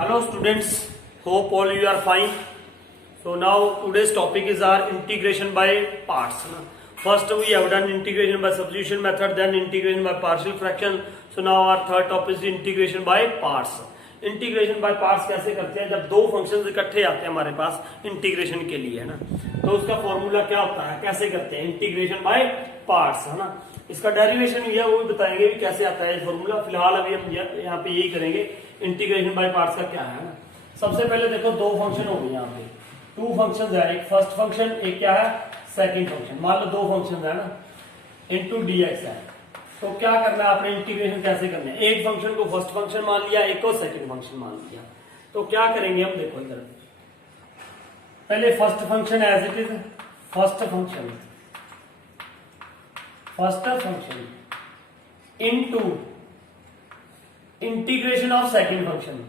Hello students, hope all you are fine. So now today's topic is our integration by parts. First we have done integration by substitution method, then integration by partial fraction. So now our third topic is integration by parts. Integration by parts कैसे करते हैं? जब दो functions इकट्ठे आते हैं हमारे पास integration के लिए, है ना, तो उसका फॉर्मूला क्या होता है, कैसे करते हैं इंटीग्रेशन बाय पार्ट्स, है ना। इसका डेरिवेशन भी है, वो भी बताएंगे भी कैसे आता है फॉर्मूला। फिलहाल अभी हम यहाँ पे यही करेंगे इंटीग्रेशन बाय पार्ट्स का क्या है ना। सबसे पहले देखो दो फंक्शन हो गए यहाँ पे, टू फंक्शन है, एक फर्स्ट फंक्शन, एक क्या है सेकेंड फंक्शन। मान लो दो फंक्शन है ना, इंटू dx है, तो क्या करना है आपने, इंटीग्रेशन कैसे करना है। एक फंक्शन को फर्स्ट फंक्शन मान लिया, एक को सेकंड फंक्शन मान लिया, तो क्या करेंगे हम, देखो इधर पहले first function as it is, first function into integration of second function,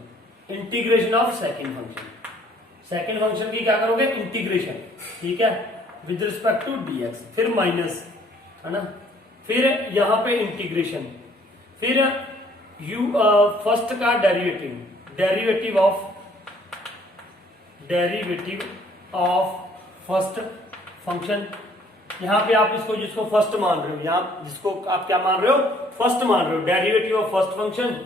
integration of second function, second function की क्या करोगे इंटीग्रेशन, ठीक है, विद रिस्पेक्ट टू dx, फिर माइनस, है ना, फिर यहां पे इंटीग्रेशन, फिर फर्स्ट का डेरिवेटिव ऑफ फर्स्ट फंक्शन। यहां पे आप इसको जिसको फर्स्ट मान रहे हो, यहां जिसको आप क्या मान रहे हो, फर्स्ट मान रहे हो, derivative of first function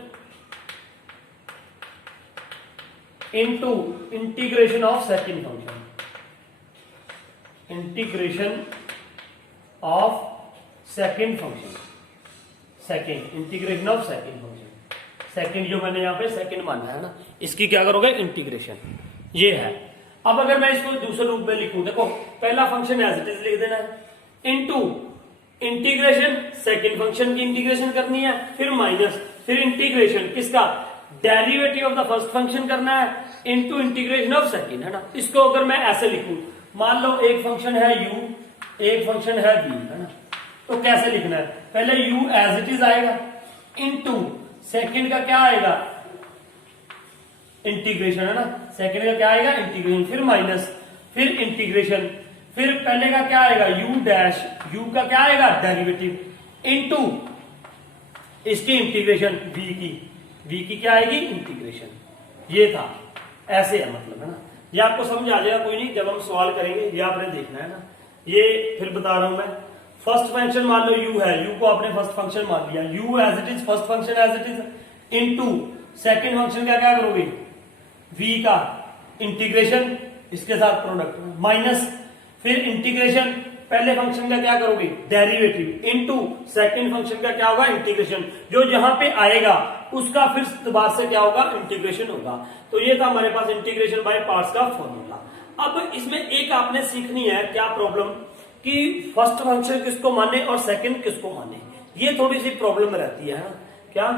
into integration of second function, integration of second function, second integration of second function, second जो मैंने यहाँ पे सेकेंड माना है ना, इसकी क्या करोगे इंटीग्रेशन, ये है। अब अगर मैं इसको दूसरे रूप में लिखूं, देखो पहला फंक्शन एज इट इज लिख देना है, इनटू इंटीग्रेशन सेकेंड फंक्शन की इंटीग्रेशन करनी है, फिर माइनस, फिर इंटीग्रेशन किसका, derivative of the first function करना है, इनटू इंटीग्रेशन ऑफ सेकेंड, है ना। इसको अगर मैं ऐसे लिखूं, मान लो एक फंक्शन है u, एक फंक्शन है v, है ना, तो कैसे लिखना है, पहले u एज इट इज आएगा, इनटू सेकंड का क्या आएगा इंटीग्रेशन, है ना, सेकंड का क्या आएगा इंटीग्रेशन, फिर माइनस, फिर इंटीग्रेशन, फिर पहले का क्या आएगा u डैश, u का क्या आएगा डेरिवेटिव, इनटू इसकी इंटीग्रेशन v की क्या आएगी इंटीग्रेशन। ये था, ऐसे है मतलब, है ना। ये आपको समझ आ जाएगा, कोई नहीं, जब हम सवाल करेंगे ये आपने देखना है ना। ये फिर बता रहा हूं मैं, फर्स्ट फंक्शन मान लो u है, u को आपने फर्स्ट फंक्शन मान लिया, u as it is first function as it is, into second function का क्या करोगे v का इंटीग्रेशन, इसके साथ प्रोडक्ट माइनस, फिर इंटीग्रेशन पहले फंक्शन का क्या करोगे डेरिवेटिव, इनटू सेकंड फंक्शन का क्या होगा इंटीग्रेशन, जो जहां पे आएगा उसका फिर दोबारा से क्या होगा इंटीग्रेशन होगा। तो ये था हमारे पास इंटीग्रेशन बाय पार्ट्स का फॉर्मूला। अब इसमें एक आपने सीखनी है क्या प्रॉब्लम, कि फर्स्ट फंक्शन किसको माने और सेकंड किसको माने, ये थोड़ी सी प्रॉब्लम रहती है, क्या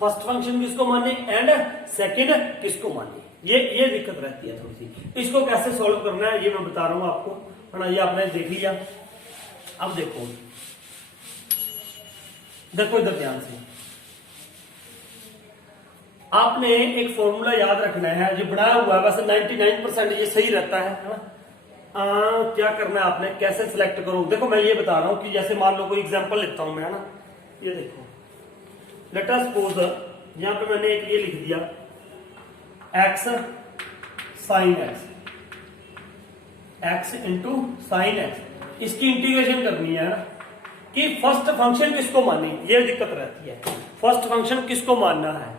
फर्स्ट फंक्शन किसको माने एंड सेकंड किसको माने, ये दिक्कत रहती है थोड़ी सी। इसको कैसे सॉल्व करना है ये मैं बता रहा हूं आपको, है ना। ये आपने देख लिया। अब देखो इधर ध्यान से, आपने एक फॉर्मूला याद रखना है जो बनाया हुआ है, वैसे 99% ये सही रहता है ना। क्या करना है आपने, कैसे सिलेक्ट करो, देखो मैं ये बता रहा हूं कि जैसे मान लो कोई एग्जांपल लेता हूं मैं, है ना। ये देखो लेट अस सपोज, यहां पे मैंने एक ये लिख दिया x sin x, x into sine x, इसकी इंटीग्रेशन करनी है कि फर्स्ट फंक्शन किसको मानी, ये दिक्कत रहती है, फर्स्ट फंक्शन किसको मानना है।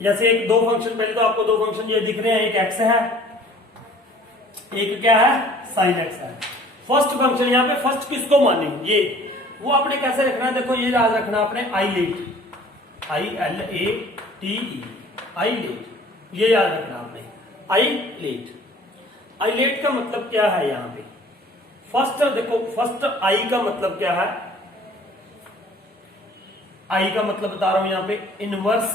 जैसे एक दो फंक्शन, पहले तो आपको दो फंक्शन ये दिख रहे हैं, एक x है, एक क्या है साइन x है। फर्स्ट फंक्शन यहाँ पे फर्स्ट किसको माने, ये वो आपने कैसे रखना है, देखो ये याद रखना आपने, आईलेट, आईलेट, ये याद रखना आपने, आईलेट का मतलब क्या है यहाँ पे, फर्स्ट देखो, फर्स्ट आई का मतलब क्या है, आई का मतलब बता रहा हूं यहाँ पे, इनवर्स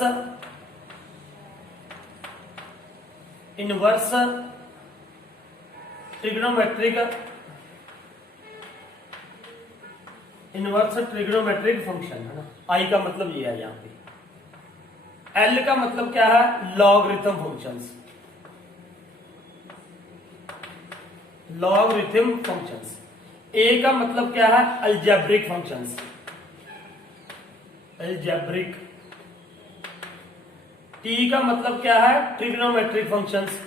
ट्रिग्नोमेट्रिक फंक्शन, है ना। आई का मतलब ये है यहाँ पे। एल का मतलब क्या है, लॉगरिथम फंक्शंस, लॉगरिथम फंक्शंस। ए का मतलब क्या है, अलजेब्रिक फंक्शंस, अलजेब्रिक टी का मतलब क्या है, ट्रिग्नोमेट्रिक फंक्शंस।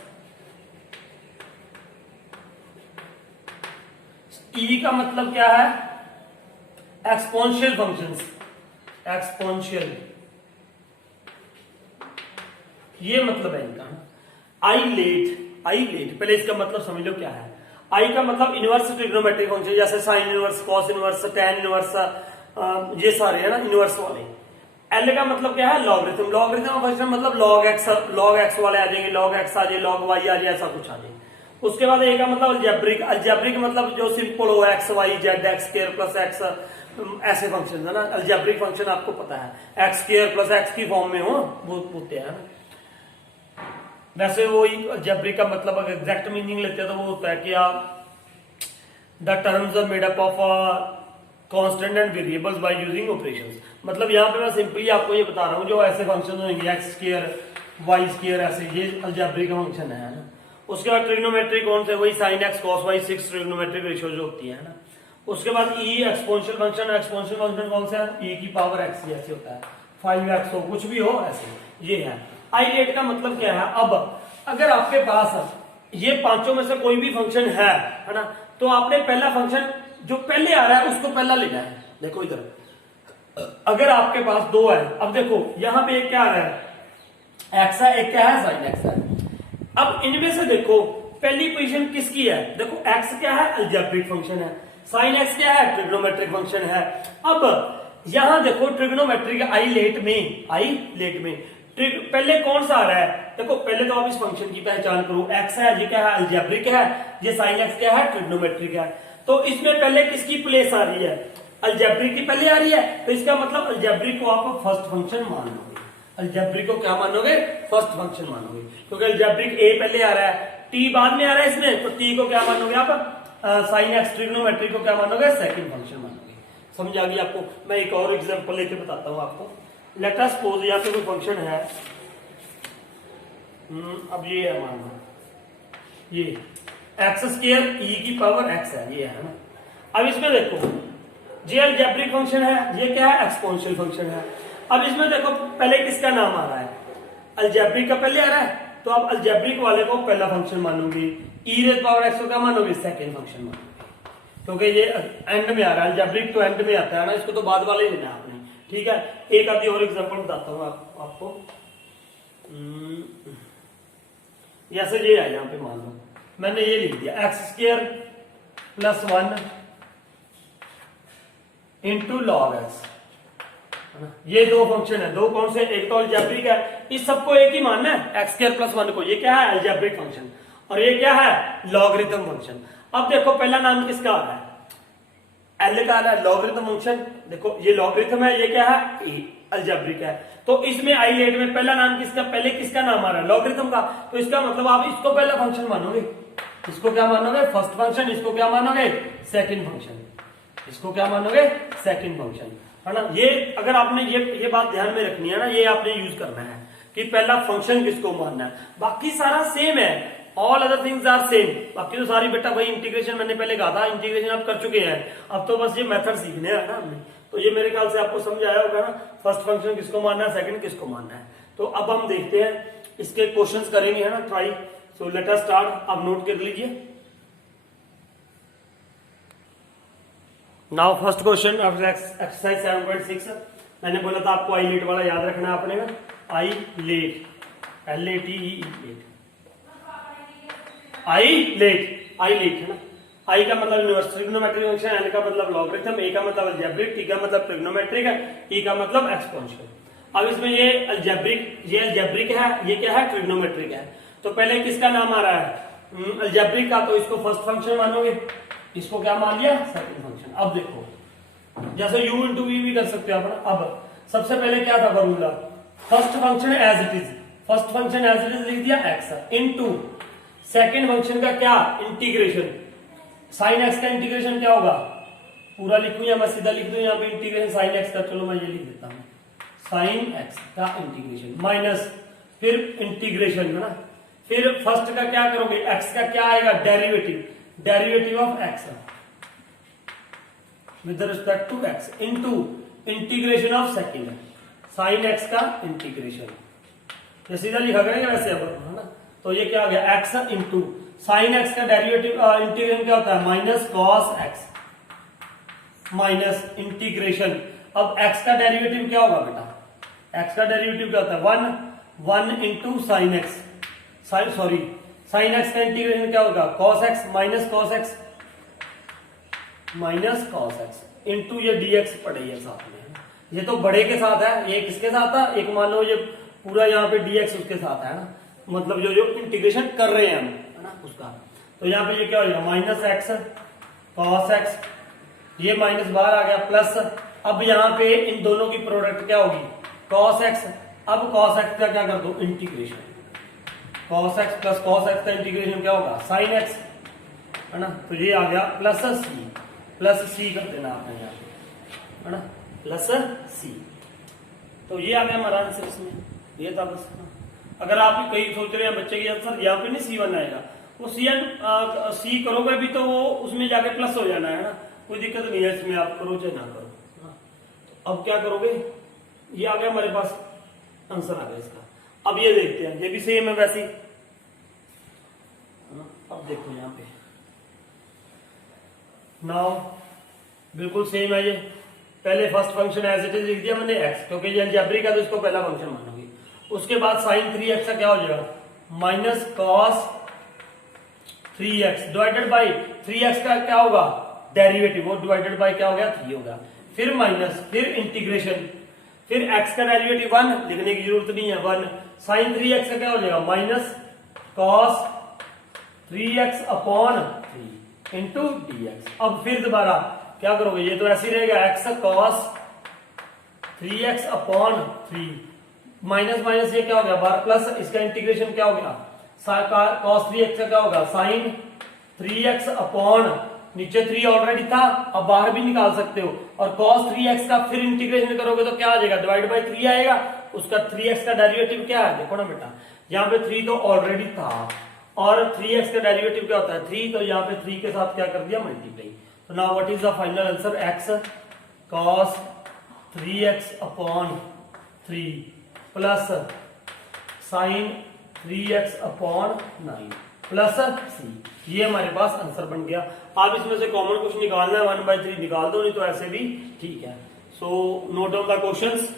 टी का मतलब क्या है, एक्सपोनेंशियल फंक्शंस, एक्सपोनेंशियल, ये मतलब है इनका। आई लेट, आई लेट, पहले इसका मतलब समझ लो क्या है। आई का मतलब इनवर्स ट्रिग्नोमेट्रिक फंक्शन, जैसे sine inverse, cos inverse, tan inverse, ये सारे है ना इनवर्स वाले। एल का मतलब क्या है, लॉगरिथम, लॉगरिथम फंक्शन मतलब लॉग एक्स वाले आ जाएंगे, लॉग एक्स आ जाए, लॉग वाई आ जाए, ऐसा कुछ आ जाए। उसके बाद ए का मतलब अल्जेब्रिक, अल्जेब्रिक मतलब जो सिंपल हो, x y z, x square plus x, ऐसे फंक्शन है ना। अल्जेब्रिक फंक्शन आपको पता है, एक्स स्क्वायर प्लस एक्स की फॉर्म में हो वो होते हैं। वैसे वो अलजेब्रिक का मतलब अगर एग्जैक्ट मीनिंग लेते हैं तो वो होता है कि आप the terms are made up of constant and variables by using operations. मतलब यहाँ पे मैं सिंपली आपको ये बता रहा हूँ, जो ऐसे फंक्शन होंगे एक्स स्क्वायर वाई स्क्वायर, ऐसे ये अलजेब्रिक का फंक्शन है ना। उसके बाद ट्रिग्नोमेट्रिक कौन से, वही sine x cos y, 6 trigonometric ratio जो होती है ना। उसके बाद e exponential function, exponential function कौन सा है, ई की पावर एक्स, ऐसे होता है, 5x हो, कुछ भी हो ऐसे, ये है। आई लेट का मतलब क्या है, अब अगर आपके पास ये पांचों में से कोई भी फंक्शन है ना, तो आपने पहला फंक्शन जो पहले आ रहा है उसको पहला लेना है। देखो इधर, अगर आपके पास दो है, अब देखो यहां पे एक क्या आ रहा है, एक्स है, एक क्या है, साइन एक्स है। अब इनमें से देखो पहली पोजीशन किसकी है, देखो एक्स क्या है, अलजेब्रिक फंक्शन है, साइन एक्स क्या है, ट्रिग्नोमेट्रिक फंक्शन है। अब यहां देखो ट्रिग्नोमेट्रिक आई लेट में पहले कौन सा आ रहा है, देखो पहले तो आप इस फंक्शन की पहचान करो, एक्स है, ये क्या है, अलजेब्रिक है, ये साइन एक्स क्या है, ट्रिग्नोमेट्रिक है। तो इसमें पहले किसकी प्लेस आ रही है, अलजेब्रिक की पहले आ रही है, तो इसका मतलब अलजेब्रिक को आप फर्स्ट फंक्शन मान लोगे। अलजेब्रिक को क्या मानोगे, फर्स्ट फंक्शन मानोगे, क्योंकि अलजेब्रिक ए पहले आ रहा है, टी बाद में आ रहा है इसमें, तो टी को क्या मानोगे आप, साइन एक्स ट्रिग्नोमेट्रिक को क्या मानोगे, सेकंड फंक्शन मानोगे। समझ आ गई आपको। मैं एक और एग्जांपल लेके बताता हूं आपको। लेट अस सपोज यहाँ पे कोई फंक्शन है, अब ये है, मान लो ये एक्स स्क्वायर ई की पावर एक्स है, ये है ना। अब इसमें देखो ये अलजेब्रिक फंक्शन है, ये क्या है, एक्सपोनेंशियल फंक्शन है। अब इसमें देखो पहले किसका नाम आ रहा है, अलजेब्रिक का पहले आ रहा है, तो आप अलजेब्रिक वाले को पहला फंक्शन मानोगे, ई रेज़ पावर एक्स को क्या मानोगे, सेकंड फंक्शन मानोगे, क्योंकि ये एंड में आ रहा है, अलजेब्रिक तो एंड में आता है ना, इसको तो बाद वाले लेना है आपने। ठीक है, एक आधी और एग्जांपल बताता हूं आपको। जैसे ये है, यहां पे मान लो मैंने ये लिख दिया, x square plus 1 into log x. ये दो फंक्शन है, दो कौन से, एक तो अलजेब्रिक है, इस सबको एक ही मानना है, एक्स स्क्वायर प्लस 1 को, ये क्या है, अलजेब्रिक फंक्शन, और ये क्या है, लॉगरिथम फंक्शन। अब देखो पहला नाम किसका आ रहा है, एल का आ रहा है, लॉगरिथम फंक्शन। देखो ये लॉगरिथम है, ये क्या है, अलजेब्रिक है। तो इसमें आई लेट में पहला नाम किसका, पहले किसका नाम आ रहा है, लॉगरिथम का, तो इसका मतलब आप इसको पहला फंक्शन मानोगे, इसको क्या मानोगे, फर्स्ट फंक्शन, इसको क्या मानोगे, सेकंड फंक्शन, इसको क्या मानोगे, सेकंड फंक्शन, है ना। ये अगर आपने ये बात ध्यान में रखनी है ना, ये आपने यूज करना है कि पहला फंक्शन किसको मानना है, बाकी सारा सेम है, all other things are same. बाकी तो सारी बेटा भाई इंटीग्रेशन मैंने पहले कहा था, इंटीग्रेशन आप कर चुके हैं, अब तो बस ये मेथड सीखने हैं ना हमने। तो ये मेरे ख्याल से आपको समझ आया होगा ना, फर्स्ट फंक्शन किसको मानना है, सेकंड किसको मानना है। तो अब हम देखते हैं, इसके क्वेश्चंस करेंगे, है ना, try. So let us start, आप नोट कर लीजिए। Now first question of exercise 7.6, मैंने बोला था आपको आई लेट वाला याद रखना है आपने, I late, LATE, late, I late है ना। आई का मतलब इनवर्स ट्रिग्नोमेट्रिक फंक्शन, एल का मतलब लॉगरिथम, ए का मतलब अलजेब्रिक, टी का मतलब ट्रिग्नोमेट्रिक है, ई का मतलब एक्सपोनेंशियल। अब इसमें ये अलजेब्रिक है, ये क्या है, ट्रिग्नोमेट्रिक है। तो पहले किसका नाम आ रहा है, अलजेब्रिक का, तो इसको फर्स्ट फंक्शन मानोगे, इसको क्या मान लिया, सेकंड फंक्शन। अब देखो जैसे u इंटू वी भी कर सकते हो आप। अब सबसे पहले क्या था formula, first function as it is, first function as it is लिख दिया एक्स इनटू सेकंड फंक्शन का क्या, इंटीग्रेशन, साइन एक्स का इंटीग्रेशन क्या होगा, पूरा लिखूं या मैं सीधा लिख दूं यहाँ पे इंटीग्रेशन साइन एक्स का, चलो मैं ये लिख देता हूं, साइन एक्स का इंटीग्रेशन माइनस फिर इंटीग्रेशन, है ना, फिर फर्स्ट का क्या करोगे, एक्स का क्या आएगा, derivative of x with respect to x into integration of second, sine x का इंटीग्रेशन, ये सीधा लिखा करेंगे वैसे अब, है ना। तो ये क्या हो गया x इंटू साइन एक्स का डेरिवेटिव इंटीग्रेशन क्या होता है minus cos x minus integration. अब x का डेरिवेटिव क्या होगा बेटा, x का डेरिवेटिव क्या होता है 1 into sine x sign x का इंटीग्रेशन क्या होगा cos x minus cos x into ये dx पड़े है साथ में। ये तो बड़े के साथ है, ये किसके साथ था, एक मान लो ये पूरा यहाँ पे dx उसके साथ है ना, मतलब जो इंटीग्रेशन कर रहे हैं हम, है ना उसका। तो यहाँ पे ये क्या हो जाएगा माइनस एक्स कॉस एक्स, ये माइनस बाहर आ गया प्लस। अब यहाँ पे इन दोनों की प्रोडक्ट क्या होगी कॉस एक्स। अब कॉस एक्स का क्या कर दो integration, cos x plus cos x का इंटीग्रेशन क्या होगा साइन एक्स, है ना। तो ये आ गया प्लस सी कर देना आपने यहाँ पे, है ना प्लस सी। तो ये आ गया हमारा आंसर इसमें, ये था बस। अगर आप कई सोच रहे हैं बच्चे की आंसर यहाँ पे नहीं C1 आएगा, वो सी करोगे भी तो वो उसमें जाके प्लस हो जाना है ना, कोई दिक्कत नहीं है इसमें, आप करो चाहे ना करो। तो अब क्या करोगे, ये आ गया हमारे पास आंसर आ गया इसका। अब ये देखते हैं, ये भी सेम है वैसे। अब देखो यहाँ पे नाउ बिल्कुल सेम है ये। पहले first function as it is लिख दिया मैंने x, क्योंकि ये अलजेब्रिक है तो इसको पहला फंक्शन मानोगे। उसके बाद साइन 3x का क्या हो जाएगा minus cos 3x divided by 3x का क्या होगा डेरिवेटिव, वो डिवाइडेड बाई क्या हो गया 3 होगा, फिर माइनस, फिर इंटीग्रेशन, फिर x का डेरिवेटिव 1 लिखने की जरूरत नहीं है 1, साइन 3x का क्या हो जाएगा minus cos 3x upon 3 into dx। अब फिर दोबारा क्या करोगे, ये तो ऐसे ही रहेगा x cos 3x upon 3 minus minus ये क्या हो गया बार प्लस, इसका इंटीग्रेशन क्या हो गया cos 3x का क्या होगा साइन 3x अपॉन, नीचे 3 ऑलरेडी था अब बाहर भी निकाल सकते हो, और cos 3x का फिर इंटीग्रेशन करोगे तो क्या आ जाएगा डिवाइड बाई 3 आएगा, उसका 3x का डेरिवेटिव क्या है देखो ना बेटा, यहाँ पे 3 तो ऑलरेडी था और 3x का डेरिवेटिव क्या होता है 3, तो यहाँ पे 3 के साथ क्या कर दिया multiply. So now what is the final answer, x cos 3x upon 3 plus sin 3x upon 9 plus c, ये हमारे पास आंसर बन गया। आप इसमें से कॉमन कुछ निकालना है 1/3 निकाल दो, नहीं तो ऐसे भी ठीक है। So note down the questions.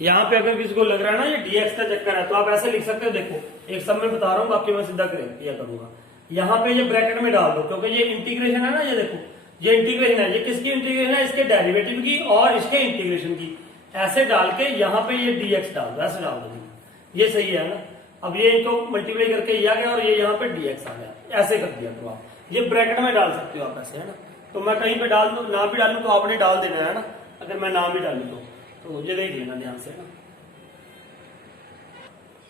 यहाँ पे अगर किसी को लग रहा है ना ये dx का चक्कर है तो आप ऐसे लिख सकते हो, देखो एक सब में बता रहा हूँ बाकी मैं सीधा किया करूंगा। यहाँ पे ये ब्रैकेट में डाल दो क्योंकि ये इंटीग्रेशन है ना, ये देखो ये इंटीग्रेशन है, ये किसकी इंटीग्रेशन है इसके डेरिवेटिव की और इसके इंटीग्रेशन की, ऐसे डाल के यहाँ पे ये dx डाल दो, ऐसे डाल दो, ये सही है ना। अब ये इनको मल्टीप्लाई करके ये आ गया और ये यहाँ पे dx आ गया, ऐसे कर दिया। तो आप ये ब्रैकेट में डाल सकते हो आप ऐसे, है ना। तो मैं कहीं पे डाल दूं ना भी डालू तो आपने डाल देना है ना, अगर मैं ना भी डालू तो ये देख लेना ध्यान से ना।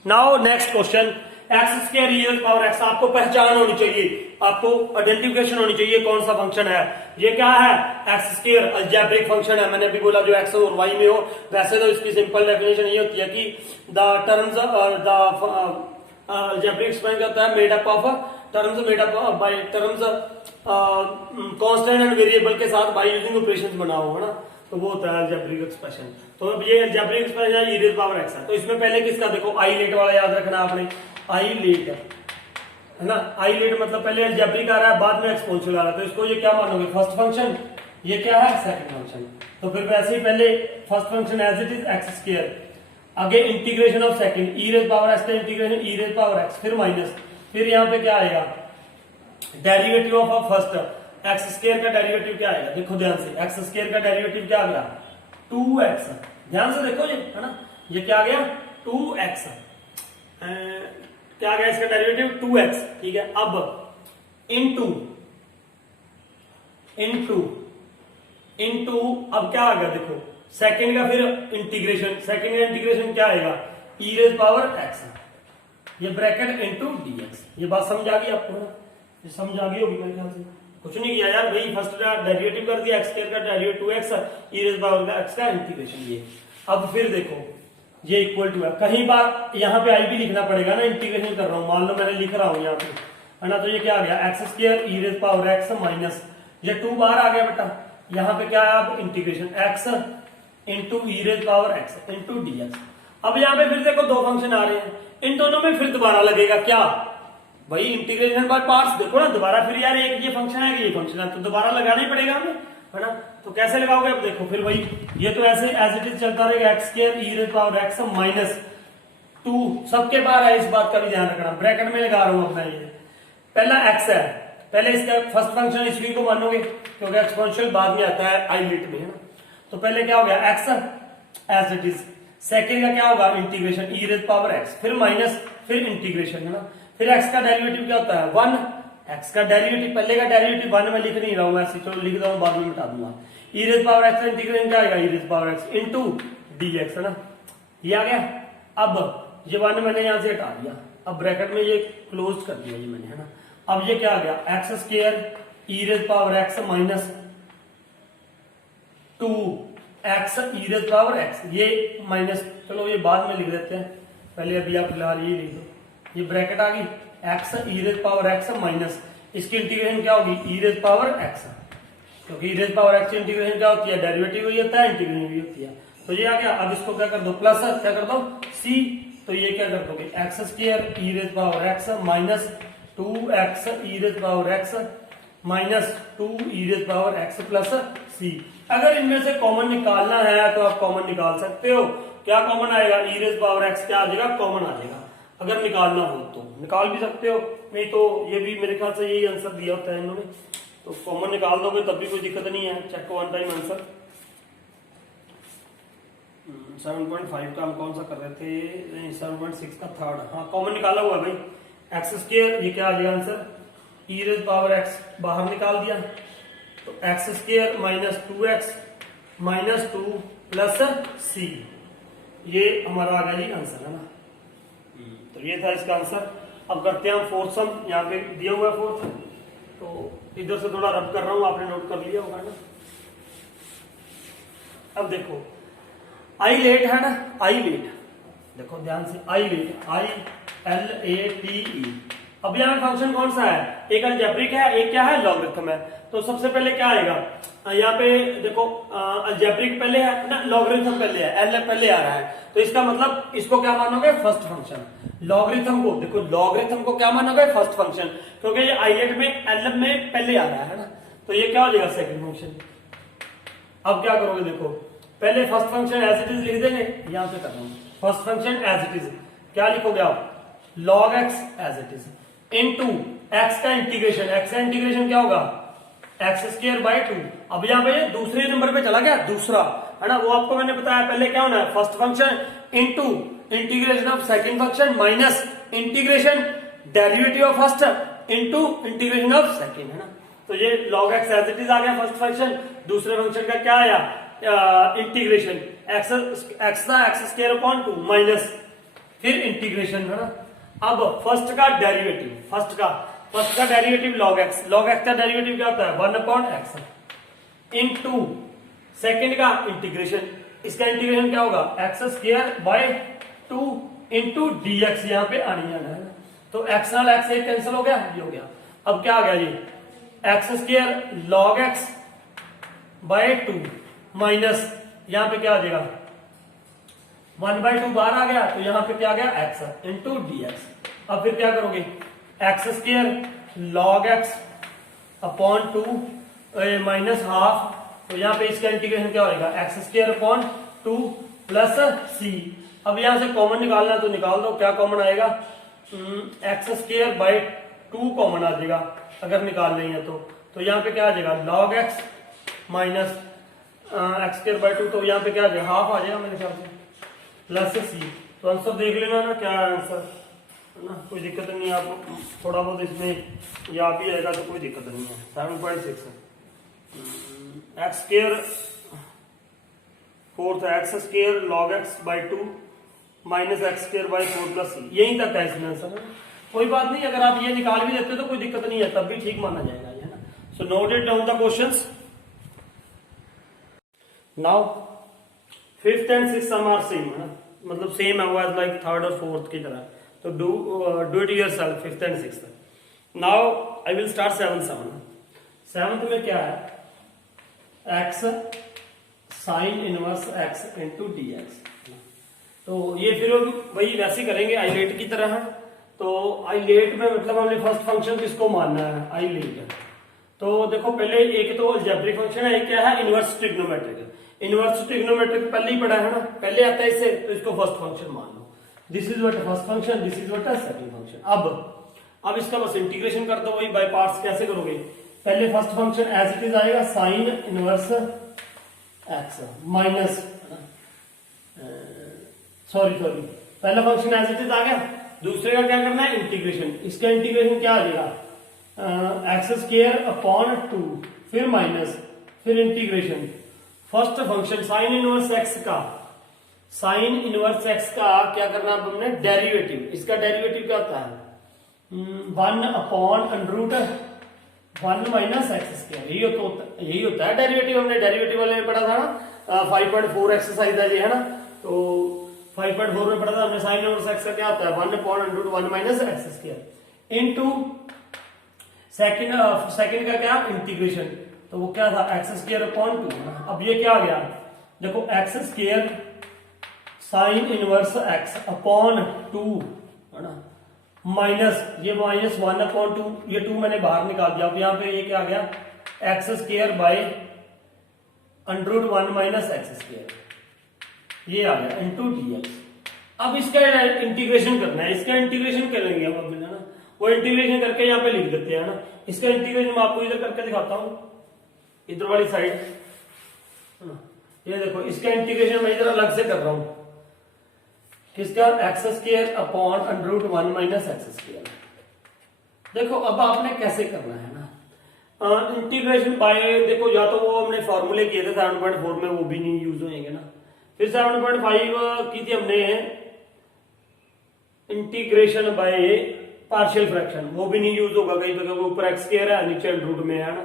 Now next question, x square real power x, आपको पहचान होनी चाहिए, आपको आइडेंटिफिकेशन होनी चाहिए कौन सा फंक्शन है। ये क्या है एक्स स्क्वायर अलजेब्रिक फंक्शन है, मैंने अभी बोला जो एक्स और वाई में हो। वैसे तो इसकी सिंपल डेफिनेशन ये होती है कि द टर्म्स अलजेब्रिक एक्सप्लेन करता है made up of terms made up by terms constant and variable के साथ बाय यूजिंग ऑपरेशंस बनाओ, है ना। तो वो होता है अलजेब्रिक एक्सप्रेशन। तो अब ये अलजेब्रिक एक्सप्रेशन है e पावर x है, तो इसमें पहले किसका देखो आई लेट वाला याद रखना आपने, आई लेट है ना। आई लेट मतलब पहले अलजेब्रिक आ रहा है बाद में एक्सपोनेंशियल आ रहा है, तो इसको ये क्या मानोगे फर्स्ट फंक्शन, ये क्या है सेकंड फंक्शन। तो फिर वैसे ही पहले first function as it is X square, आगे integration of second e power x का इंटीग्रेशन e पावर x, फिर माइनस, फिर यहाँ पे क्या आएगा derivative of first X square का डेरिवेटिव क्या आएगा, देखो ध्यान से, एक्स स्क्वायर का डेरिवेटिव क्या आ गया 2x, ध्यान से देखो ये, है ना, ये क्या आ गया 2x, क्या आ गया इसका डेरिवेटिव 2x, ठीक है। अब इनटू अब क्या आ गया देखो सेकंड का फिर इंटीग्रेशन, सेकंड का इंटीग्रेशन क्या आएगा e पावर x, ये ब्रैकेट इनटू dx। ये बात समझ आ गई आपको ना, ये समझ आ गई होगी मेरे ख्याल से। कुछ नहीं किया यार भाई, फर्स्ट का डेरिवेटिव कर दिया एक्स स्क्वायर का derivative 2x e power x का इंटीग्रेशन ये। अब फिर देखो ये इक्वल टू है, कहीं बार यहाँ पे आई भी लिखना पड़ेगा ना, इंटीग्रेशन कर रहा हूं, मान लो मैंने लिख रहा हूं यहाँ पे, है ना। तो ये क्या आ गया x square e power x minus ये 2 बाहर आ गया बेटा, यहाँ पे क्या है अब integration x into E raise power X into D X. अब यहाँ पे फिर देखो दो फंक्शन आ रहे हैं, इन दोनों में फिर दोबारा लगेगा क्या भाई इंटीग्रेशन बाय पार्ट्स। देखो ना दोबारा फिर यार एक ये फंक्शन है कि ये फंक्शन है तो दोबारा लगाना ही पड़ेगा हमें, है ना। तो कैसे लगाओगे अब देखो फिर भाई ये तो ऐसे एज इट इज चलता रहेगा x square E raise power X minus 2 सबके बाहर है, इस बात का भी ध्यान रखना। ब्रैकेट में लगा रहा हूं अपना ये पहला एक्स है, पहले इसका फर्स्ट फंक्शन इसलिए को मानोगे क्योंकि एक्सपोनेंशियल बाद में आता है आईलिट में, है ना। तो पहले क्या हो गया x as it is, second का क्या होगा integration e raise power x फिर माइनस फिर इंटीग्रेशन, है ना। फिर एक्स का डेरिवेटिव क्या होता है 1, एक्स का डेरिवेटिव पहले का डेरिवेटिव 1 में लिख नहीं रहा हूं ऐसे, चलो लिख रहा हूं बाद में बता दूंगा। ई रेज पावर एक्स का इंटीग्रेशन क्या आएगा E raise power X into D X, है ना। ये आ गया। अब ये 1 मैंने यहां से हटा दिया, अब ब्रैकेट में ये क्लोज कर दिया ये मैंने, है ना। अब ये क्या आ गया x square E raise power X minus 2 X E raise power X, ये माइनस चलो ये बाद में लिख देते हैं, पहले अभी आप फिलहाल ये लिख दो। ये ब्रैकेट आ गई x E raise power X minus इसकी इंटीग्रेशन क्या होगी ई रेज पावर एक्स, क्योंकि ई रेज पावर एक्स की इंटीग्रेशन क्या होती है डेरिवेटिव ही होता है इंटीग्रेशन भी होती है। तो ये आ गया। अब इसको क्या कर दो प्लस क्या कर दो सी, तो ये क्या कर दोगे X square E raise power X minus 2 X E raise power X minus 2 E raise power X plus C. अगर इनमें से कॉमन निकालना है तो आप कॉमन निकाल सकते हो। क्या कॉमन आएगा ई रेज पावर एक्स क्या आ जाएगा कॉमन आ जाएगा, अगर निकालना हो तो निकाल भी सकते हो, नहीं तो ये भी मेरे ख्याल से यही आंसर दिया होता है इन्होंने, तो कॉमन निकाल दोगे तब भी कोई दिक्कत नहीं है। चेक वन टाइम आंसर 7.5 का हम कौन सा कर रहे थे 7.6 का थर्ड, हाँ कॉमन निकाला हुआ भाई एक्स स्क्वायर, ये क्या आ जाएगा answer E raise power X बाहर निकाल दिया तो X square minus 2x minus 2 plus सी, ये हमारा आ गया जी आंसर, है ना। तो ये था इसका आंसर। अब करते हैं हम फोर्थ सम, यहाँ पे दिया हुआ है फोर्थ, तो इधर से थोड़ा रब कर रहा हूं, आपने नोट कर लिया होगा ना। अब देखो आई लेट है ना, आई लेट देखो ध्यान से, I let I L A T E. अब यहाँ फंक्शन कौन सा है, एक अलजेब्रिक है एक क्या है लॉगरिथम है। तो सबसे पहले क्या आएगा यहाँ पे देखो अलजेब्रिक पहले है ना, लॉगरिथम पहले है, एल पहले आ रहा है, तो इसका मतलब इसको क्या मानोगे फर्स्ट फंक्शन। लॉगरिथम को देखो लॉगरिथम को क्या मानोगे फर्स्ट फंक्शन, क्योंकि ये आईलेट में एल में पहले आ रहा है ना, तो ये क्या हो जाएगा सेकंड फंक्शन। अब क्या करोगे देखो पहले first function as it is लिख देंगे, यहां से कर रहा हूं first function as it is, क्या लिखोगे आप log x as it is into x का इंटीग्रेशन, एक्स का इंटीग्रेशन क्या होगा एक्स स्क्वायर बाय 2। अब यहाँ पे दूसरे नंबर पे चला गया दूसरा, है ना, वो आपको मैंने बताया पहले क्या होना है first function into integration of second function minus integration derivative of first into integration of second, है ना। तो ये log x as it is आ गया फर्स्ट फंक्शन, दूसरे फंक्शन का क्या आया इंटीग्रेशन एक्स था एक्स स्क्वायर अपॉन 2 माइनस फिर इंटीग्रेशन, है ना। अब फर्स्ट का डेरिवेटिव, फर्स्ट का डेरिवेटिव log x का डेरिवेटिव क्या होता है 1 अपॉन एक्स इनटू सेकंड का इंटीग्रेशन, इसका इंटीग्रेशन क्या होगा x square by 2 into D x, यहाँ पे आनी है। तो एक्स नाल एक्स एक कैंसिल हो गया, ये हो गया। अब क्या आ गया जी X square log x by 2 minus यहाँ पे क्या आ जाएगा 1/2 बाहर आ गया, तो यहाँ पे क्या आ गया एक्स इंटू डी एक्स। अब फिर क्या करोगे x square log x upon 2 minus half, तो यहाँ पे इसका इंटीग्रेशन क्या होगा एक्स स्क्वायर अपॉन 2 प्लस सी। अब यहां से कॉमन निकालना तो निकाल दो, क्या कॉमन आएगा एक्स स्क्वायर बाय 2 कॉमन आ जाएगा अगर निकाल रही है तो यहाँ पे क्या आ जाएगा log x minus x square by 2, तो यहाँ पे क्या आ जाएगा हाफ आ जाएगा मेरे ख्याल से प्लस सी। तो आंसर देख लेना ना क्या आंसर, है ना, कोई दिक्कत नहीं है। आपको थोड़ा बहुत इसमें याद भी आएगा तो कोई दिक्कत नहीं है। 7.6 x square fourth x square log x by 2 minus x square by 4 plus c, यही तक है इसमें आंसर। कोई बात नहीं, अगर आप ये निकाल भी देते तो कोई दिक्कत नहीं है, तब भी ठीक माना जाएगा, है ना। So note it down the questions. Now 5th and 6th sum are same, है ना, मतलब सेम है वो एज लाइक थर्ड और फोर्थ की तरह। तो do it yourself 5th and 6th। Now I will start 7th sum. 7th में क्या है x sine inverse x into D x. तो ये फिर वही वैसे ही करेंगे आइलेट की तरह। तो आइलेट में मतलब हमने फर्स्ट फंक्शन किसको मानना है, आइलेट। तो देखो पहले एक तो अलजेब्रिक फंक्शन है, एक क्या है इनवर्स ट्रिग्नोमेट्रिक। इनवर्स ट्रिग्नोमेट्रिक पहले ही पढ़ा है ना, पहले आता है इससे, तो इसको फर्स्ट फंक्शन मान लो। This is what first function, this is what second function. अब इसका बस इंटीग्रेशन कर दो, वही बाय पार्ट्स। कैसे करोगे, पहले first function as it is आएगा sine inverse x minus, sorry पहला फंक्शन एज इट इज आ गया। दूसरे का क्या करना है, इंटीग्रेशन। इसका इंटीग्रेशन क्या आ जाएगा, एक्स स्क्वायर अपॉन 2, फिर माइनस, फिर integration. First function sine inverse x का, साइन इनवर्स एक्स का क्या करना है हमने, डेरिवेटिव। इसका डेरिवेटिव क्या होता है, 1 upon under root 1 minus x square. यही होता है डेरिवेटिव। हमने डेरिवेटिव वाले में पढ़ा था ना, 5.4 एक्सरसाइज है ये, है ना। तो 5.4 में पढ़ा था हमने साइन इनवर्स एक्स का क्या होता है, 1 upon under root 1 minus x square into second का क्या, इंटीग्रेशन। तो वो क्या था, एक्स स्क्वायर अपॉन 2। अब ये क्या आ गया, देखो x square sine inverse x upon 2, है ना, माइनस ये माइनस 1 अपॉन 2, ये 2 मैंने बाहर निकाल दिया। अब यहाँ पे ये क्या आ गया, x square bye under root 1 minus x square, ये आ गया इंटू डीएक्स। अब इसका इंटीग्रेशन करना है, इसका इंटीग्रेशन करेंगे हम अभी, है ना। वो इंटीग्रेशन करके यहाँ पे लिख देते हैं ना। इसका इंटीग्रेशन मैं आपको इधर करके दिखाता हूं, इधर वाली साइड, ये देखो इसका इंटीग्रेशन मैं इधर अलग से कर रहा हूं। किसका, x square upon under root 1 minus x square. देखो अब आपने कैसे करना है ना, इंटीग्रेशन बाय, देखो या तो वो हमने फॉर्मूले किए थे 7.4 में, वो भी नहीं यूज होंगे ना। फिर 7.5 की थी हमने इंटीग्रेशन बाय पार्शियल फ्रैक्शन, वो भी नहीं यूज होगा कहीं पे, क्योंकि ऊपर एक्स स्क्वायर है नीचे अंडरूट में, है ना।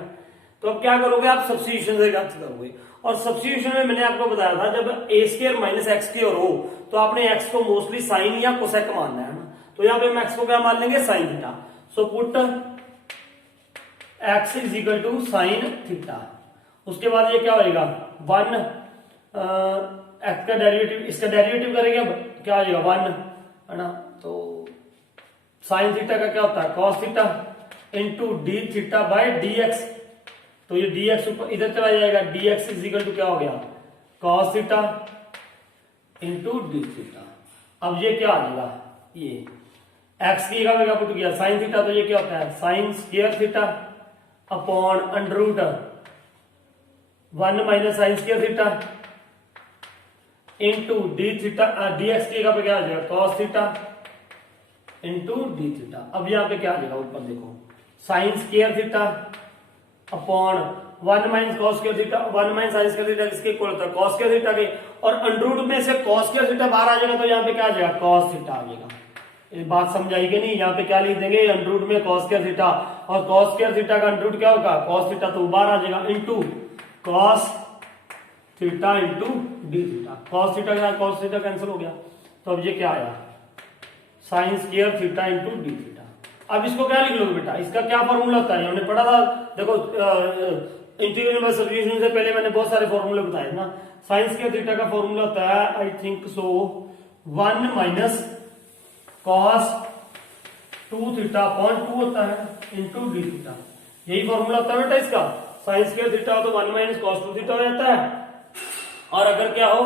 तो अब क्या करोगे आप, सब्स्टिट्यूशन से करोगे। और सब्स्टिट्यूशन में मैंने आपको बताया था, जब ए स्क्वायर माइनस एक्स स्क्वायर हो तो आपने एक्स को मोस्टली साइन या कोसेक मानना है ना। तो यहाँ पे हम एक्स को क्या मान लेंगे, sine theta. So put x is equal to sine theta. उसके बाद ये क्या होगा, 1 एक्स का डेरिवेटिव, इसका डेरिवेटिव करेंगे, अब क्या आ जाएगा 1, है ना। तो साइन थीटा का क्या होता है, cos theta into d theta by d x. तो ये dx ऊपर इधर चला जाएगा, dx इज इक्वल टू क्या हो गया, cos theta into d theta. अब ये क्या आ जाएगा, ये x की जगह में पुट किया sin थीटा, तो ये क्या होता है sin square theta upon under root 1 minus sin square theta into d theta, dx की जगह पे क्या आ जाएगा, cos theta into d theta. अब यहाँ पे क्या आ जाएगा, ऊपर देखो sin square theta upon 1 minus cos square theta, 1 minus sine square theta किसके इक्वल होता है, कॉस स्क्वायर थीटा के। और अंडरूट में से कॉस स्क्वायर थीटा बाहर आ जाएगा, तो यहाँ पे क्या आ जाएगा, कॉस थीटा आ जाएगा। ये बात समझ आएगी नहीं, यहाँ पे क्या लिख देंगे, अंडरूट में कॉस स्क्वायर थीटा, और कॉस स्क्वायर थीटा का अंडरूट क्या होगा, कॉस थीटा, तो बाहर आ जाएगा into cos theta into d theta. Cos theta का कॉस थीटा कैंसिल हो गया, तो अब ये क्या आया, sign square theta into d theta. अब इसको क्या लिख लोगे बेटा, इसका क्या फॉर्मूला होता है, हमने पढ़ा था। देखो इंटीग्रेशन बाय सब्स्टिट्यूशन से पहले मैंने बहुत सारे फॉर्मूले बताए ना। साइन स्क्वायर थीटा का फॉर्मूला होता है, I think so 1 minus cos 2 theta upon 2 होता है इंटू डी थीटा। यही फॉर्मूला होता है बेटा इसका। साइन स्क्वायर थीटा हो तो 1 माइनस कॉस 2 थीटा हो जाता है, और अगर क्या हो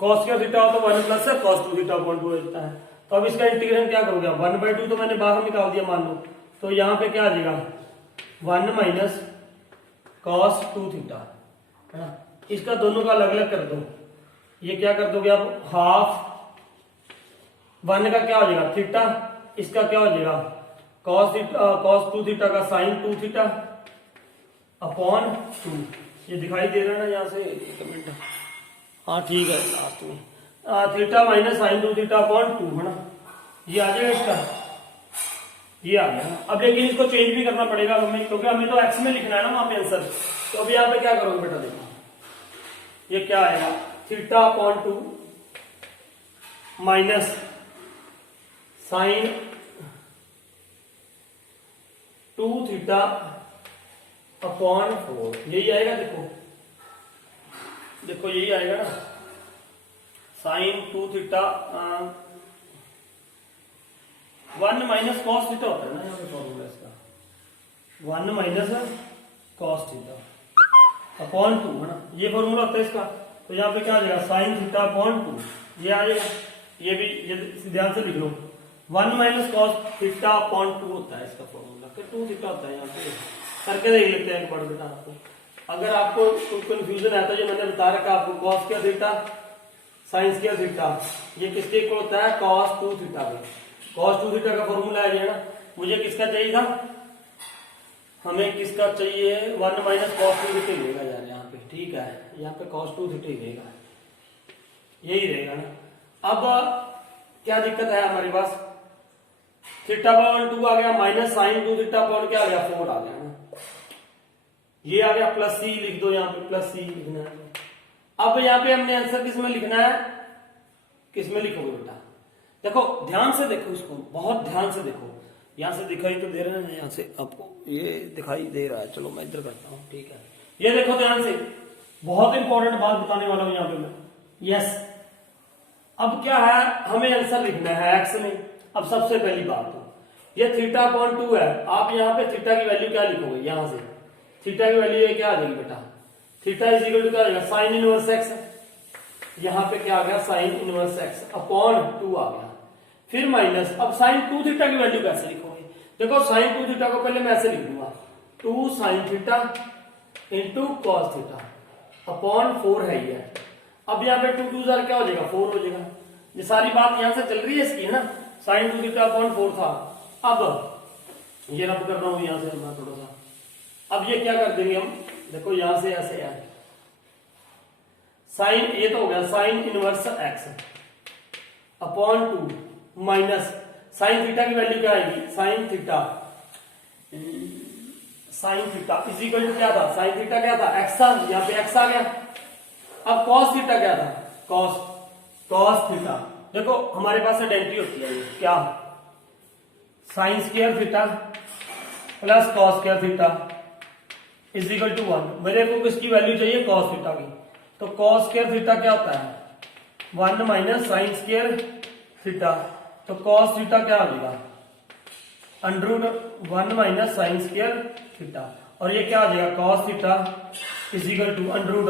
कॉस स्क्वायर थीटा हो तो 1 प्लस कॉस 2 थीटा अपॉन 2 हो जाता है। तो अब इसका इंटीग्रेशन क्या करोगे, 1/2 तो मैंने बाहर निकाल दिया मान लो, तो यहाँ पे क्या आ जाएगा 1 माइनस कॉस 2 थीटा, है ना। इसका दोनों का अलग अलग कर दो, ये क्या कर दोगे आप, हाफ 1 का क्या हो जाएगा थीटा, इसका क्या हो जाएगा कॉस 2 थीटा का साइन 2 थीटा अपॉन 2। ये दिखाई दे रहा है ना यहाँ से, एक मिनट, हाँ ठीक है, लास्ट में theta minus sine 2 theta upon 2, है ना। ये आ जाएगा इसका, ये आ गया। अब लेकिन इसको चेंज भी करना पड़ेगा हमें, क्योंकि हमें तो एक्स में लिखना है ना वहां पे आंसर। तो अभी यहाँ पे क्या करोगे बेटा, देखो ये क्या आएगा, theta upon 2 minus sine 2 theta upon 4, यही आएगा। देखो देखो यही आएगा ना, sine 2 theta 1 minus cos theta होता है ना यहाँ पे फॉर्मूला इसका, 1 माइनस कॉस थीटा अपॉन 2 है ना, ये फॉर्मूला होता है इसका। तो यहाँ पे क्या आ जाएगा, साइन थीटा अपॉन 2, ये आ जाएगा। ये भी ये ध्यान से लिख लो, 1 माइनस कॉस थीटा अपॉन 2 होता है इसका फॉर्मूला, फिर 2 थीटा होता है यहाँ पे। करके देख लेते हैं एक बार बेटा आपको, अगर आपको कंफ्यूजन है तो ये मैंने बता रखा आपको, कॉस क्या थीटा साइन स्क्वायर थीटा, ये किसके इक्वल होता है, कॉस 2 थीटा के। कॉस 2 थीटा का फॉर्मूला है ये ना, मुझे किसका चाहिए था, हमें किसका चाहिए, 1 माइनस कॉस 2 थीटा रहेगा यार यहाँ पे, ठीक है, यहाँ पे कॉस 2 थीटा ही रहेगा, यही रहेगा ना। अब क्या दिक्कत है हमारे पास, थीटा अपॉन 2 आ गया, माइनस साइन 2 थीटा अपॉन क्या आ गया, 4 आ गया ना, ये आ गया, प्लस सी लिख दो यहाँ पे, प्लस सी लिखना है। अब यहाँ पे हमने आंसर किसमें लिखना है, किसमें लिखोगे बेटा, देखो ध्यान से देखो इसको, बहुत ध्यान से देखो, यहाँ से दिखाई तो दे रहा है, यहाँ से आपको ये दिखाई दे रहा है, चलो मैं इधर करता हूँ, ठीक है। ये देखो ध्यान से, बहुत इंपॉर्टेंट बात बताने वाला हूँ यहाँ पे मैं, यस। अब क्या है, हमें आंसर लिखना है एक्स में। अब सबसे पहली बात तो ये थीटा अपॉन 2 है, आप यहाँ पे थीटा की वैल्यू क्या लिखोगे, यहाँ से थीटा की वैल्यू क्या आ जाएगी बेटा, थीटा इज इक्वल टू क्या आ जाएगा, साइन इनवर्स एक्स, यहाँ पे क्या आ गया, साइन इनवर्स एक्स अपॉन 2 आ गया, फिर माइनस, अब साइन 2 थीटा की वैल्यू कैसे लिखोगे, देखो साइन 2 थीटा को पहले मैं ऐसे लिख दूंगा, 2 sine theta into cos theta upon 4 है ये। अब यहाँ पे 2 2 क्या हो जाएगा, 4 हो जाएगा। ये सारी बात यहाँ से चल रही है इसकी, है ना, साइन 2 थीटा अपॉन 4 था। अब ये रब कर रहा हूं यहाँ से मैं थोड़ा सा, अब ये क्या कर देंगे हम, देखो यहां से ऐसे है, साइन, ये तो हो गया sine inverse x upon 2 minus sine theta की वैल्यू क्या आएगी, sine theta is equal to क्या था, साइन थीटा क्या था, एक्स था, यहाँ पे एक्स आ गया। अब कॉस थीटा क्या था, कॉस थीटा, देखो हमारे पास आइडेंटिटी होती है क्या, sine square theta plus cos square theta is equal to 1। मेरे को किसकी वैल्यू चाहिए, कॉस थीटा की, तो कॉस स्क्वायर थीटा क्या होता है, 1 माइनस साइन स्क्वायर थीटा, तो कॉस थीटा क्या आ जाएगा, under root 1 minus sine square theta, और ये क्या आ जाएगा, cos theta is equal to under root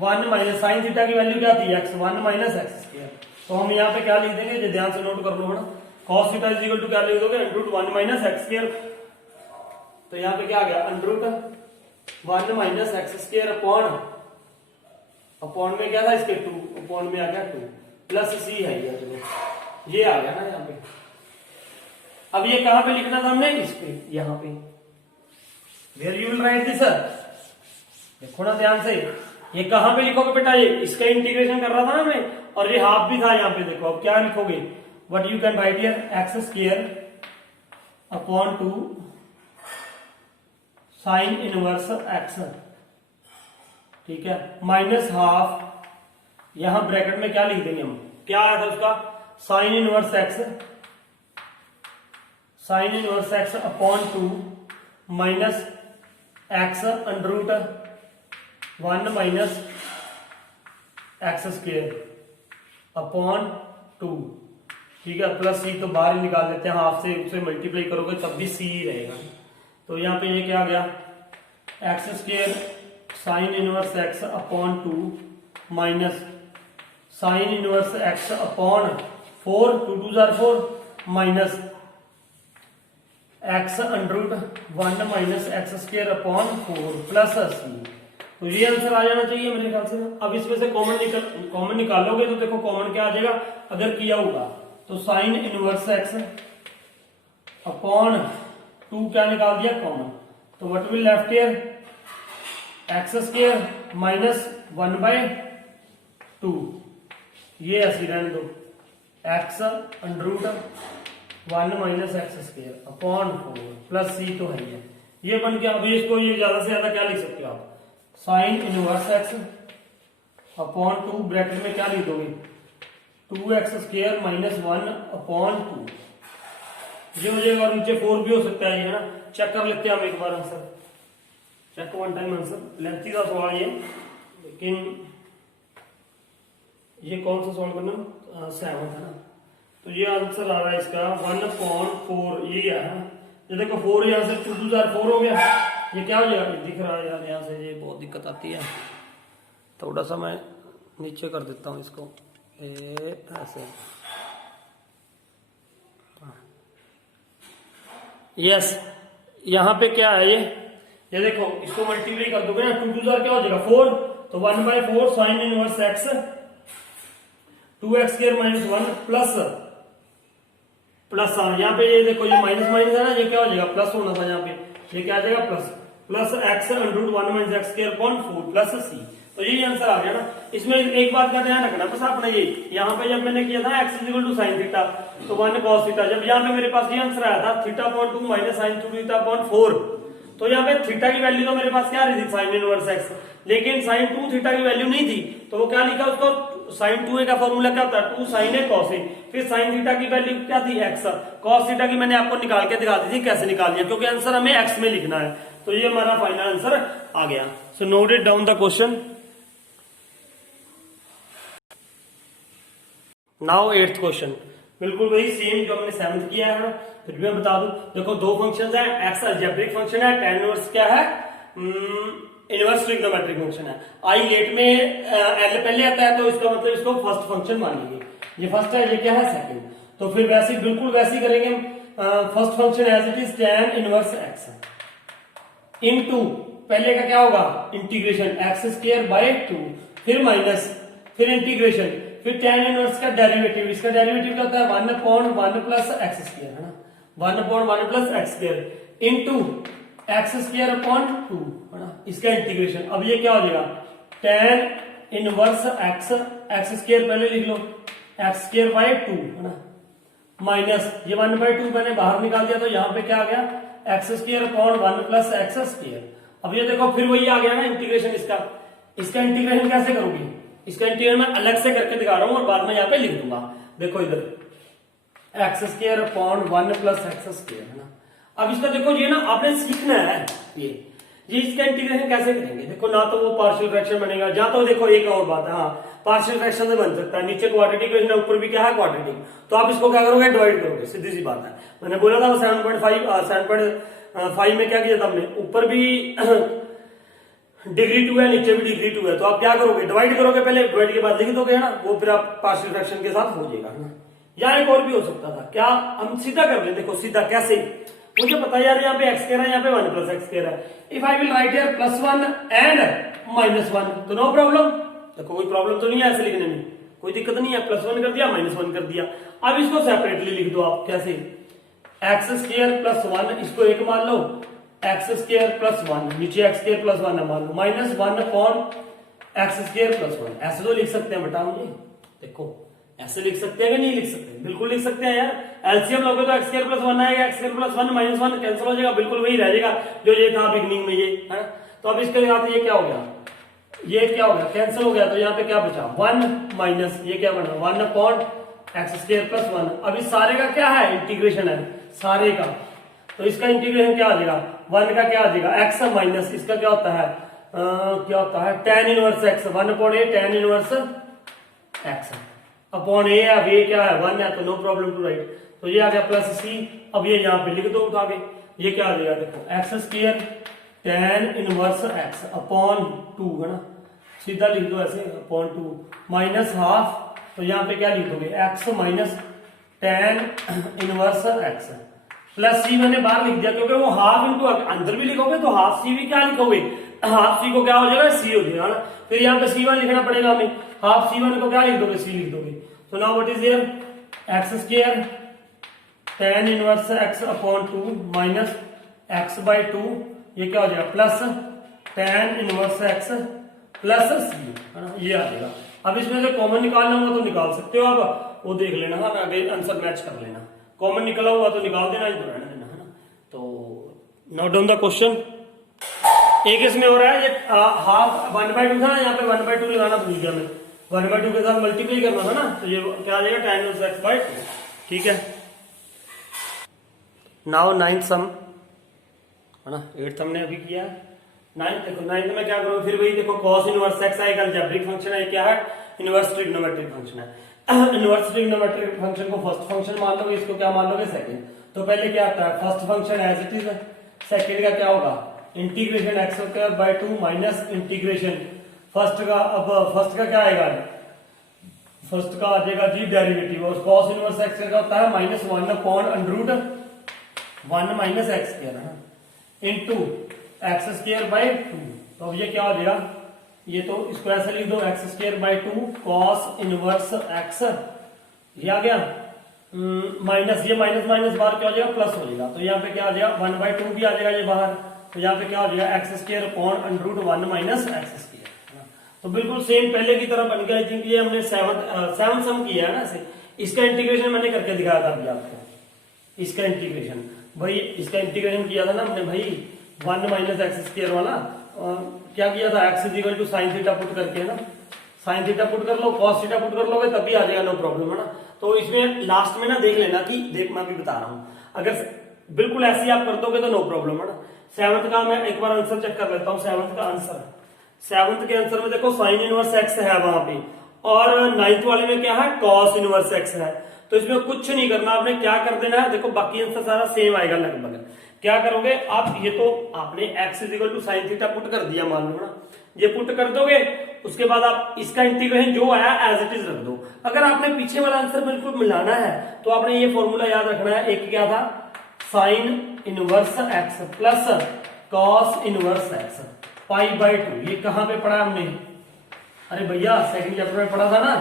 1 minus sine theta की वैल्यू क्या थी, एक्स, 1 माइनस एक्स स्क्वायर। तो हम यहाँ पे क्या लिख देंगे, ये ध्यान से नोट कर लो ना, cos theta is equal to क्या लिख दोगे, अंडररूट 1 माइनस एक्स स्क्वायर, तो यहाँ पे क्या आ गया, under root 1 minus x square upon में क्या था इसके 2, अपॉन में आ गया 2 प्लस सी है ये, चलो ये आ गया ना यहाँ पे। अब ये कहां पे लिखना था हमने, इस पे, यहाँ पे, where you will write this, देखो ना ध्यान से, ये कहां पे लिखोगे बेटा, ये इसका इंटीग्रेशन कर रहा था ना मैं, और ये हाफ भी था यहाँ पे, देखो अब क्या लिखोगे, what you can write here, x square upon 2 sign inverse x, ठीक है, माइनस हाफ, यहां ब्रैकेट में क्या लिख देंगे हम, क्या आया था उसका, sign inverse x upon 2 minus x under root 1 minus x square upon 2, ठीक है, प्लस सी तो बाहर ही निकाल देते हैं, हाफ से उसे मल्टीप्लाई करोगे तब भी सी ही रहेगा। तो यहाँ पे ये क्या आ गया, x square sine inverse x upon 2 minus sine inverse x upon 4, 2 2 4 minus x under root 1 minus x square upon 4 plus c. तो ये आंसर आ जाना चाहिए मेरे ख्याल से। अब इसमें से कॉमन निकालोगे तो देखो कॉमन क्या आ जाएगा, अगर किया होगा तो साइन इनवर्स एक्स अपॉन 2 क्या निकाल दिया कॉमन, तो what will left here, x square minus 1/2, ये ऐसी रहने दो, x under root 1 minus x square upon 4 plus c तो है ये बन गया। अभी इसको ये ज्यादा से ज्यादा क्या लिख सकते हो आप, sign inverse x upon 2 bracket में क्या लिख दोगे, 2x स्क्वायर माइनस 1 अपॉन 2, ये हो जाएगा, और नीचे 4 भी हो सकता है, ये है ना, चेक कर लेते हैं हम एक बार answer, check one time answer, lengthy था सवाल ये, लेकिन ये कौन सा सॉल्व करना, 7 है ना। तो ये आंसर आ रहा है इसका 1/4, ये क्या है, ये देखो 4 यहाँ से 2 2 4 हो गया, ये क्या हो जाएगा, दिख रहा है यार यहाँ से, ये बहुत दिक्कत आती है। थोड़ा सा मैं नीचे कर देता हूँ इसको, ऐसे, यस। यहाँ पे क्या है, ये देखो इसको मल्टीप्लाई कर दोगे ना, 2 2 4 क्या हो जाएगा 4, तो 1/4 sign inverse x 2x square minus 1 plus यहाँ पे ये देखो, ये माइनस माइनस है ना, ये क्या हो जाएगा प्लस होना था, यहाँ पे ये क्या आ जाएगा plus x √1 minus x square upon 4 plus c। तो यही आंसर आ गया ना। इसमें एक बात का ध्यान रखना बस आपने, ये यहाँ पे जब मैंने किया था x sin थीटा तो 1 cos थीटा, जब यहाँ पे मेरे पास ये आंसर आया था theta upon 2 minus sin 2 theta upon 4, तो यहाँ पे थीटा की वैल्यू तो मेरे पास क्या रही थी साइन इनवर्स x, लेकिन sin 2 थीटा की वैल्यू नहीं थी, तो वो क्या लिखा उसको, sin 2a का फॉर्मूला क्या होता है 2 sin a cos a, फिर sin थीटा की वैल्यू क्या थी x, cos थीटा की मैंने आपको निकाल के दिखा दी थी कैसे निकालनी है, क्योंकि आंसर हमें x में लिखना है। तो ये हमारा फाइनल आंसर आ गया। So note it down the question. Now 8th question, बिल्कुल वही सेम जो हमने 7th किया है, फिर भी मैं बता दूं, देखो दो फंक्शंस है, x अलजेब्रिक फंक्शन है, tan इनवर्स क्या है, इनवर्स ट्रिग्नोमेट्रिक फंक्शन है। आई लेट में एल पहले आता है, तो इसका मतलब इसको फर्स्ट फंक्शन मान लीजिए, ये फर्स्ट है, ये क्या है सेकंड, तो फिर वैसे बिल्कुल वैसे ही करेंगे। First function as it is tan inverse x into पहले का क्या होगा इंटीग्रेशन x स्क्वायर बाय 2, फिर माइनस, फिर इंटीग्रेशन, फिर tan इनवर्स का डेरिवेटिव, इसका डेरिवेटिव क्या होता है 1/1 प्लस x स्क्वायर है ना, 1/1 plus x square into x square upon 2 है ना, इसका इंटीग्रेशन। अब ये क्या हो जाएगा tan इनवर्स x स्क्वायर पहले लिख लो, x स्क्वायर बाय 2 है ना, माइनस ये 1/2 मैंने बाहर निकाल दिया, तो यहाँ पे क्या आ गया x square upon 1 plus x square. अब ये देखो फिर वही आ गया ना इंटीग्रेशन, इसका इंटीग्रेशन कैसे करोगे, इसका इंटीग्रेशन मैं अलग से करके दिखा रहा हूं और बाद में यहाँ पे लिख दूंगा। देखो इधर x square upon 1 plus x square है ना। अब इसका देखो ये ना आपने सीखना है, ये इसका इंटीग्रेशन कैसे करेंगे, देखो ना तो वो पार्शियल फ्रैक्शन बनेगा, या तो देखो एक और बात है, हाँ पार्शियल फ्रैक्शन से बन सकता है, नीचे क्वाड्रेटिक इक्वेशन है, ऊपर भी क्या है क्वाड्रेटिक, तो आप इसको क्या करोगे डिवाइड करोगे, सीधी सी बात है। मैंने बोला था 7.5 में क्या किया था हमने, ऊपर भी डिग्री 2 है, नीचे भी डिग्री 2 है, तो आप क्या करोगे डिवाइड करोगे, पहले डिवाइड के बाद लिख दोगे है ना, वो फिर आप पार्शियल फ्रैक्शन के साथ हो जाएगा ना। या एक और भी हो सकता था, क्या हम सीधा कर ले, देखो सीधा कैसे, मुझे पता है यार यहाँ पे x स्क्वायर है, यहाँ पे 1 प्लस x स्क्वायर है, if I will write here +1 and -1 तो नो प्रॉब्लम, देखो कोई प्रॉब्लम तो नहीं है ऐसे लिखने में, कोई दिक्कत नहीं है, +1 कर दिया -1 कर दिया। अब इसको सेपरेटली लिख दो आप, कैसे x स्क्वायर प्लस 1, इसको एक मान लो, x स्क्वायर प्लस 1, नीचे x स्क्वायर प्लस 1 मान लो, -1 अपॉन x स्क्वायर प्लस 1, ऐसे तो लिख सकते हैं बेटा, मुझे देखो ऐसे लिख सकते हैं कि नहीं लिख सकते, बिल्कुल लिख सकते हैं यार। एलसीएम लोगे तो x स्क्वायर प्लस 1 आएगा, x स्क्वायर प्लस 1 -1 कैंसिल हो जाएगा, बिल्कुल वही रह जाएगा जो ये था बिगनिंग में, ये है। तो अब इसके साथ ये क्या हो गया, ये क्या हो गया कैंसिल हो गया, तो यहाँ पे क्या बचा 1 माइनस ये क्या बना 1 अपॉन x स्क्वायर प्लस 1। अब इस सारे का क्या है इंटीग्रेशन है सारे का, तो इसका इंटीग्रेशन क्या आ जाएगा 1 का क्या आ जाएगा x माइनस इसका क्या होता है क्या होता है tan inverse x, 1 upon a tan inverse x upon a, अब ये क्या है 1 है, तो नो प्रॉब्लम टू राइट, तो ये आ गया प्लस सी। अब ये यहाँ पे लिख दो उठा के, ये क्या आ जाएगा देखो x square tan inverse x upon 2 है ना, सीधा लिख दो ऐसे अपॉन 2 माइनस हाफ, तो यहाँ पे क्या लिख दोगे x minus tan inverse x plus c मैंने बाहर लिख दिया, क्योंकि वो हाफ इनटू अंदर भी लिखोगे तो हाफ सी भी क्या लिखोगे, हाफ सी को क्या हो जाएगा सी हो जाएगा ना, फिर यहाँ पे C1 लिखना पड़ेगा हमें, हाफ C1 को क्या लिख दोगे सी लिख दोगे। तो now what is here x square tan inverse x upon 2 minus x by 2, ये क्या हो जाएगा plus tan inverse x plus c है ना, ये आ जाएगा। अब इसमें से कॉमन निकालना होगा तो निकाल सकते हो आप, वो देख लेना है ना, आगे आंसर मैच कर लेना, कॉमन निकला हुआ तो निकाल देना, ही रहने देना है ना। तो नोट डाउन द क्वेश्चन। एक इसमें हो रहा है ये हाफ 1/2 था ना, यहाँ पे 1/2 लगाना भूल गया मैं, 1/2 के साथ मल्टीप्लाई करना था ना, तो ये क्या आ जाएगा tan इनवर्स x बाय 2, ठीक है। नाउ 9th सम है ना, 8th हमने अभी किया, नाइन्थ देखो, नाइन्थ में क्या करोगे, फिर वही देखो cos इनवर्स x आएगा, अलजेब्रिक फंक्शन है, क्या है, इनवर्स ट्रिग्नोमेट्रिक फंक्शन है। इनवर्स ट्रिग्नोमेट्रिक फंक्शन को फर्स्ट फंक्शन मान लोगे, इसको क्या मान लोगे, सेकंड। तो पहले क्या आता है, first function as it is है, सेकंड का क्या होगा, integration x square by 2 minus integration first का, अब फर्स्ट का क्या आएगा, फर्स्ट का आ जाएगा जी डेरिवेटिव, और cos इनवर्स x का होता है minus 1 upon under root 1 minus x square है इनटू एक्स स्क्वायर बाय 2। तो अब ये क्या हो जाएगा, ये तो इसको ऐसे लिख दो, x square by 2 cos inverse x, ये आ गया माइनस, ये माइनस माइनस बाहर क्या हो जाएगा, प्लस हो जाएगा। तो यहाँ पे क्या आ जाएगा 1/2 भी आ जाएगा ये बाहर, तो यहाँ पे क्या हो जाएगा x square upon under root 1 minus x square. तो बिल्कुल सेम पहले की तरह बन गया। आई थिंक ये हमने सेवन सम किया है ना इसे, इसका इंटीग्रेशन मैंने करके दिखाया था अभी आपको, इसका इंटीग्रेशन भाई, इसका इंटीग्रेशन किया था ना हमने भाई 1 माइनस एक्स स्क्वायर वाला, क्या किया था, x is equal to sine theta put करके ना, साइन थीटा पुट कर लो, कॉस थीटा पुट कर लोगे तभी आ जाएगा, नो प्रॉब्लम है ना। तो इसमें लास्ट में ना देख लेना कि देख, मैं भी बता रहा हूं, अगर बिल्कुल ऐसे ही आप कर दोगे तो नो प्रॉब्लम है ना। सेवंथ का मैं एक बार आंसर चेक कर लेता हूं, सेवंथ का आंसर, सेवंथ के आंसर में देखो साइन इनवर्स एक्स है वहां पे, और नाइन्थ वाले में क्या है, कॉस इनवर्स एक्स है। तो इसमें कुछ नहीं करना, आपने क्या कर देना है, देखो बाकी आंसर सारा सेम आएगा लगभग। क्या करोगे आप, ये तो आपने x is equal to sine theta put कर दिया मान लो ना, ये पुट कर दोगे, उसके बाद आप इसका इंटीग्रेशन जो आया एज इट इज रख दो। अगर आपने पीछे वाला आंसर बिल्कुल मिलाना है तो आपने ये फॉर्मूला याद रखना है, एक क्या था, sine inverse x plus cos inverse x pi. ये कहां पे पढ़ा हमने, अरे भैया सेकंड चैप्टर में पढ़ा था ना,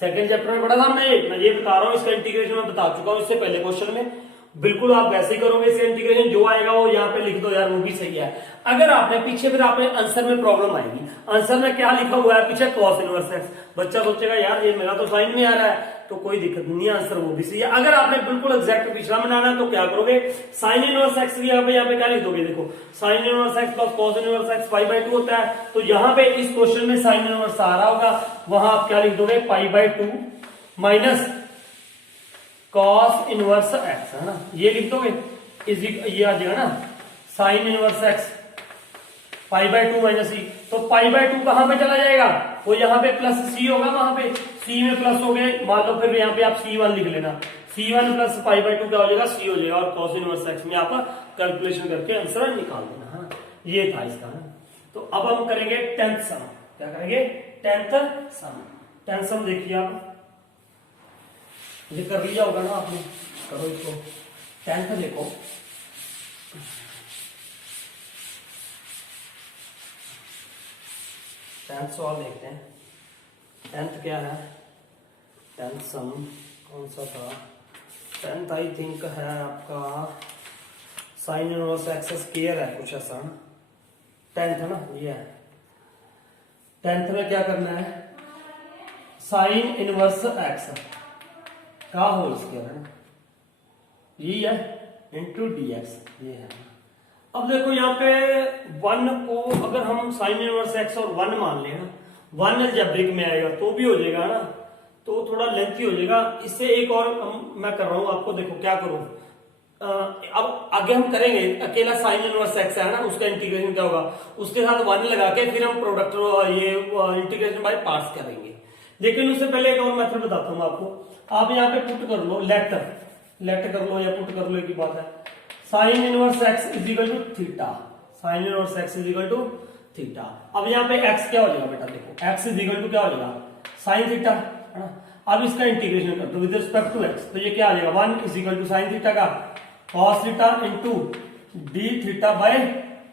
सेकंड चैप्टर में पढ़ा था हमने। मैं ये बता रहा हूं, इसका इंटीग्रेशन मैं बता चुका हूं इससे पहले क्वेश्चन में। बिल्कुल आप वैसे ही करोगे, इसका इंटीग्रेशन जो आएगा वो यहाँ पे लिख दो यार, वो भी सही है। अगर आपने पीछे, फिर आपने आंसर में प्रॉब्लम आएगी, आंसर में क्या लिखा हुआ है पीछे, कॉस इनवर्स एक्स। बच्चा सोचेगा यार ये मेरा तो साइन में आ रहा है, तो कोई दिक्कत नहीं है, आंसर वो भी सही है। अगर आपने बिल्कुल एग्जैक्ट पिछला बनाना है तो क्या करोगे, साइन इनवर्स एक्स यहाँ पे क्या लिख दोगे, देखो sine inverse x plus cos inverse x pi होता है। तो यहाँ पे इस क्वेश्चन में साइन इनवर्स आ रहा होगा, वहां आप क्या लिख दोगे, पाई/2 माइनस कॉस इनवर्स एक्स, है ना, ये लिख दोगे, ये आ जाएगा ना साइन इनवर्स एक्स पाई/2 माइनस सी। तो पाई/2 कहां पे चला जाएगा, वो यहाँ पे प्लस सी होगा, वहां पे सी में प्लस हो गए मान लो, फिर यहाँ पे आप C1 लिख लेना, C1 प्लस पाई/2 क्या हो जाएगा, सी हो जाएगा, और कॉस इनवर्स एक्स में आप कैलकुलेशन करके आंसर निकाल देना, है ना, ये था इसका। तो अब हम करेंगे 10th सम, क्या करेंगे, 10th सम। 10th सम देखिए आप, ये कर लिया होगा ना आपने, करो इसको। 10th देखो, टेंथ सवाल देखते हैं। 10th क्या है, 10th सम कौन सा था, 10th आई थिंक है आपका साइन इनवर्स एक्स स्क्वायर है, कुछ ऐसा ना, 10th है ना, ये है। 10th में क्या करना है, साइन इनवर्स एक्स का होल स्क्वायर है ना, ये है इंटू dx, ये है। अब देखो यहाँ पे 1 को अगर हम साइन इनवर्स एक्स और 1 मान लें ना, 1 अलजेब्रिक में आएगा तो भी हो जाएगा ना, तो थोड़ा लेंथी हो जाएगा। इससे एक और मैं कर रहा हूं आपको, देखो क्या करूं, अब आगे हम करेंगे, अकेला साइन इनवर्स एक्स है ना, उसका इंटीग्रेशन क्या होगा, उसके साथ 1 लगा के फिर हम प्रोडक्ट ये इंटीग्रेशन बाय पार्ट्स करेंगे। लेकिन उससे पहले एक और मेथड बताता हूं आपको। आप यहाँ पे पुट कर लो, लेट कर लो या पुट कर लो, की बात है, sine inverse x is equal to theta, sine inverse x is equal to theta. अब यहाँ पे एक्स क्या हो जाएगा बेटा, देखो एक्स इज इक्वल टू क्या हो जाएगा, साइन थीटा, है ना। अब इसका इंटीग्रेशन कर दो विद रिस्पेक्ट टू एक्स, तो ये क्या आ जाएगा, 1 is equal to sine theta का cos theta into d theta by